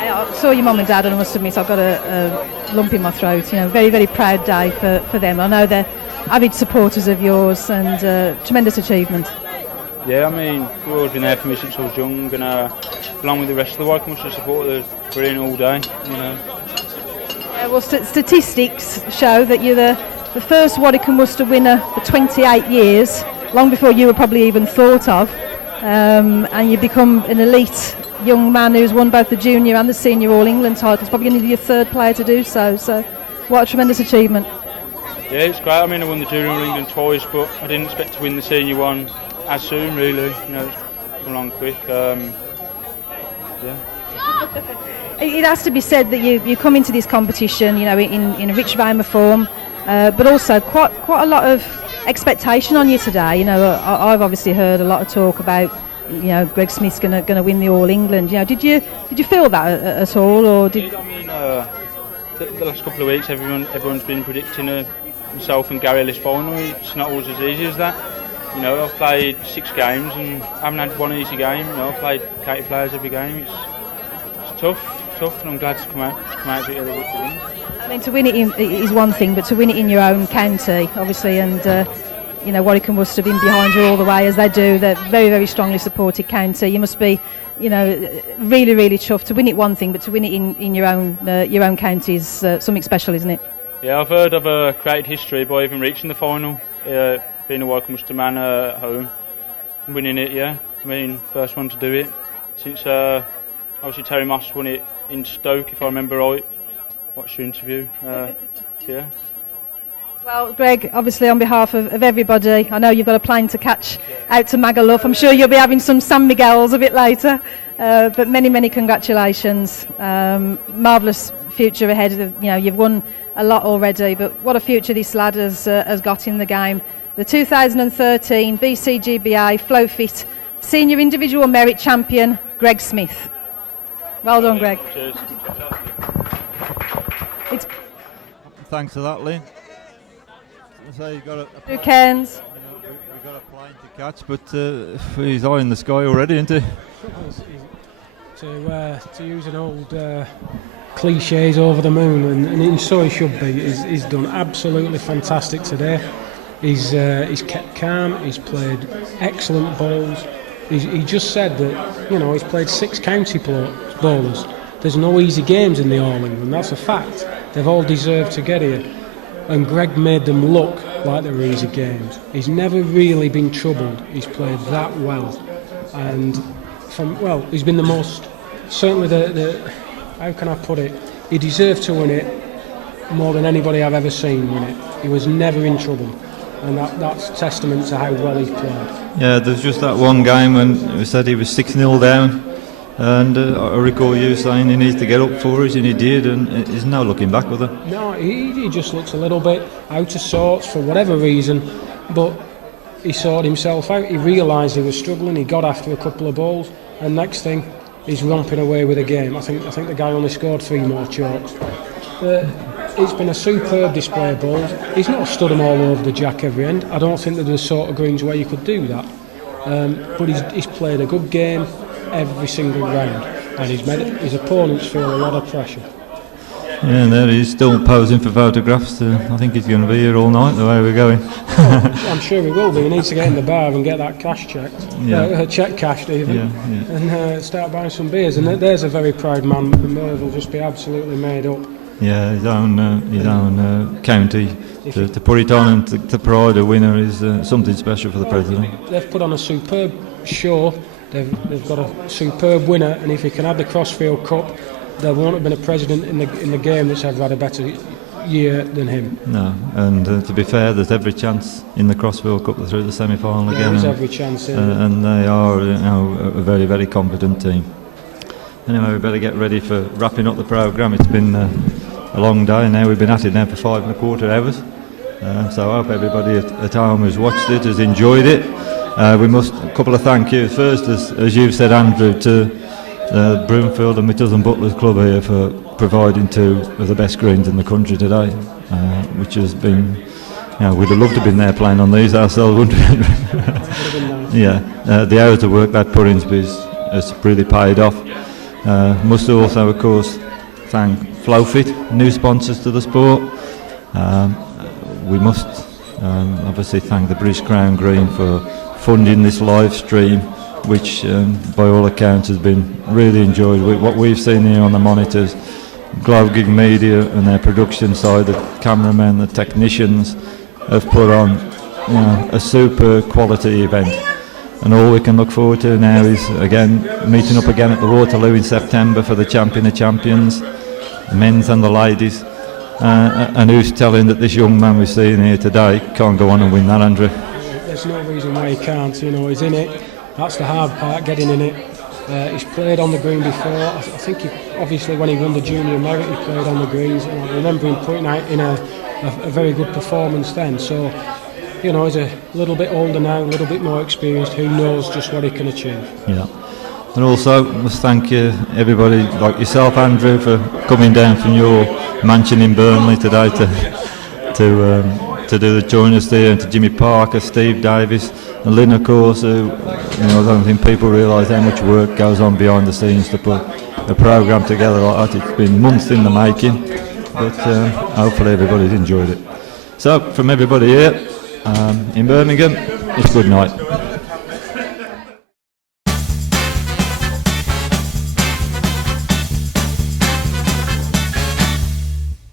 Yeah, I saw your mum and dad, and I must admit I've got a lump in my throat. Very, very proud day for them. I know they're avid supporters of yours, and tremendous achievement. Yeah, we've always been there for me since I was young, and along with the rest of the Wycombe Worcester support, they're brilliant all day. Yeah, well, statistics show that you're the first Warwick and Worcester winner for 28 years, long before you were probably even thought of, and you've become an elite young man who's won both the junior and the senior All England titles, probably only your third player to do so, so what a tremendous achievement. Yeah, it's great. I won the junior All England twice, but I didn't expect to win the senior one as soon, really. It's come along quick. It has to be said that you come into this competition, in a rich vein of form, but also quite a lot of expectation on you today. I've obviously heard a lot of talk about, Greg Smith's going to win the All England. Did you feel that at all, or did? The last couple of weeks, everyone's been predicting myself and Gary Ellis final. It's not always as easy as that. I've played 6 games and haven't had one easy game. I've played 80 players every game. It's tough, and I'm glad to come out of it with a win. To win it is one thing, but to win it in your own county, obviously, and Warwick and Worcester have been behind you all the way, as they do. They're very, very strongly supported county. You must be, really, really chuffed. To win it one thing, but to win it in your own county is something special, isn't it? Yeah, I've heard of a created history by even reaching the final, being a Wycombe Worcester man at home, and winning it. Yeah, first one to do it since obviously Terry Moss won it in Stoke, if I remember right. Watched your interview. Yeah. Well, Greg, obviously on behalf of everybody, I know you've got a plane to catch out to Magaluf. I'm sure you'll be having some San Miguel's a bit later, but many, many congratulations. Marvellous future ahead. You've won a lot already, but what a future this lad has got in the game. The 2013 BCGBA FlowFit Senior Individual Merit Champion, Greg Smith. Well done, Greg. Cheers. Thanks for that, Lynn. So you've got Two cans. we've got a plane to catch, but he's eye in the sky already, isn't he? To use an old cliche, he's over the moon, and so he should be. He's done absolutely fantastic today. He's kept calm. He's played excellent bowls. He just said that he's played 6 county bowlers. There's no easy games in the All England. That's a fact. They've all deserved to get here, and Greg made them look like they were easy games. He's never really been troubled. He's played that well, and he's been the most. Certainly the how can I put it? He deserved to win it more than anybody I've ever seen win it. He was never in trouble, and that's testament to how well he's played. Yeah, there's just that one game when we said he was 6-0 down, and I recall you saying he needs to get up for us, and he did, and there's no looking back with it. No, he just looks a little bit out of sorts for whatever reason, but he sorted himself out. He realised he was struggling. He got after a couple of balls, and next thing, he's romping away with a game. I think the guy only scored 3 more chalks. It's been a superb display of balls. He's not stood them all over the jack every end. I don't think that there's sort of greens where you could do that. But he's played a good game every single round, and he's made his opponents feel a lot of pressure. Yeah, and there he's still posing for photographs. I think he's going to be here all night the way we're going. I'm sure he will be. He needs to get in the bar and get that cash checked. Check cashed even. And start buying some beers. And there's a very proud man. The nerve will just be absolutely made up. Yeah, his own county to put it on and to pride a winner is something special for the president. They've put on a superb show. They've got a superb winner, and if he can add the Crossfield Cup, there won't have been a president in the game that's ever had a better year than him. No, and to be fair, there's every chance in the Crossfield Cup through the semi-final again. There's every chance. And they are a very, very competent team. Anyway, we better get ready for wrapping up the programme. It's been a long day now. We've been at it now for 5.25 hours. So I hope everybody at home who's watched it has enjoyed it. A couple of thank yous. First, as you've said, Andrew, to Broomfield and Mitchells and Butlers Club here for providing 2 of the best greens in the country today, which has been, we'd have loved to have been there playing on these ourselves, wouldn't we? Yeah, the hours of work that put into has really paid off. Must also, of course, thank FlowFit, new sponsors to the sport. We must obviously thank the British Crown Green for funding this live stream, which by all accounts has been really enjoyed. What we've seen here on the monitors, Globe Gig Media and their production side, the cameramen, the technicians have put on a super quality event. And all we can look forward to now is again meeting up again at the Waterloo in September for the Champion of Champions, the men's and the ladies. And who's telling that this young man we're seeing here today can't go on and win that, Andrew? There's no reason why he can't. He's in it. That's the hard part, getting in it. He's played on the green before. I think obviously when he won the junior merit, he played on the greens. And I remember him putting out in a very good performance then. So, he's a little bit older now, a little bit more experienced. Who knows just what he can achieve? Yeah. And also, must thank you, everybody like yourself, Andrew, for coming down from your mansion in Burnley today to join us there, and to Jimmy Parker, Steve Davis, and Lynn, of course, who, I don't think people realise how much work goes on behind the scenes to put a programme together like that. It's been months in the making, but hopefully everybody's enjoyed it. So, from everybody here in Birmingham, it's good night.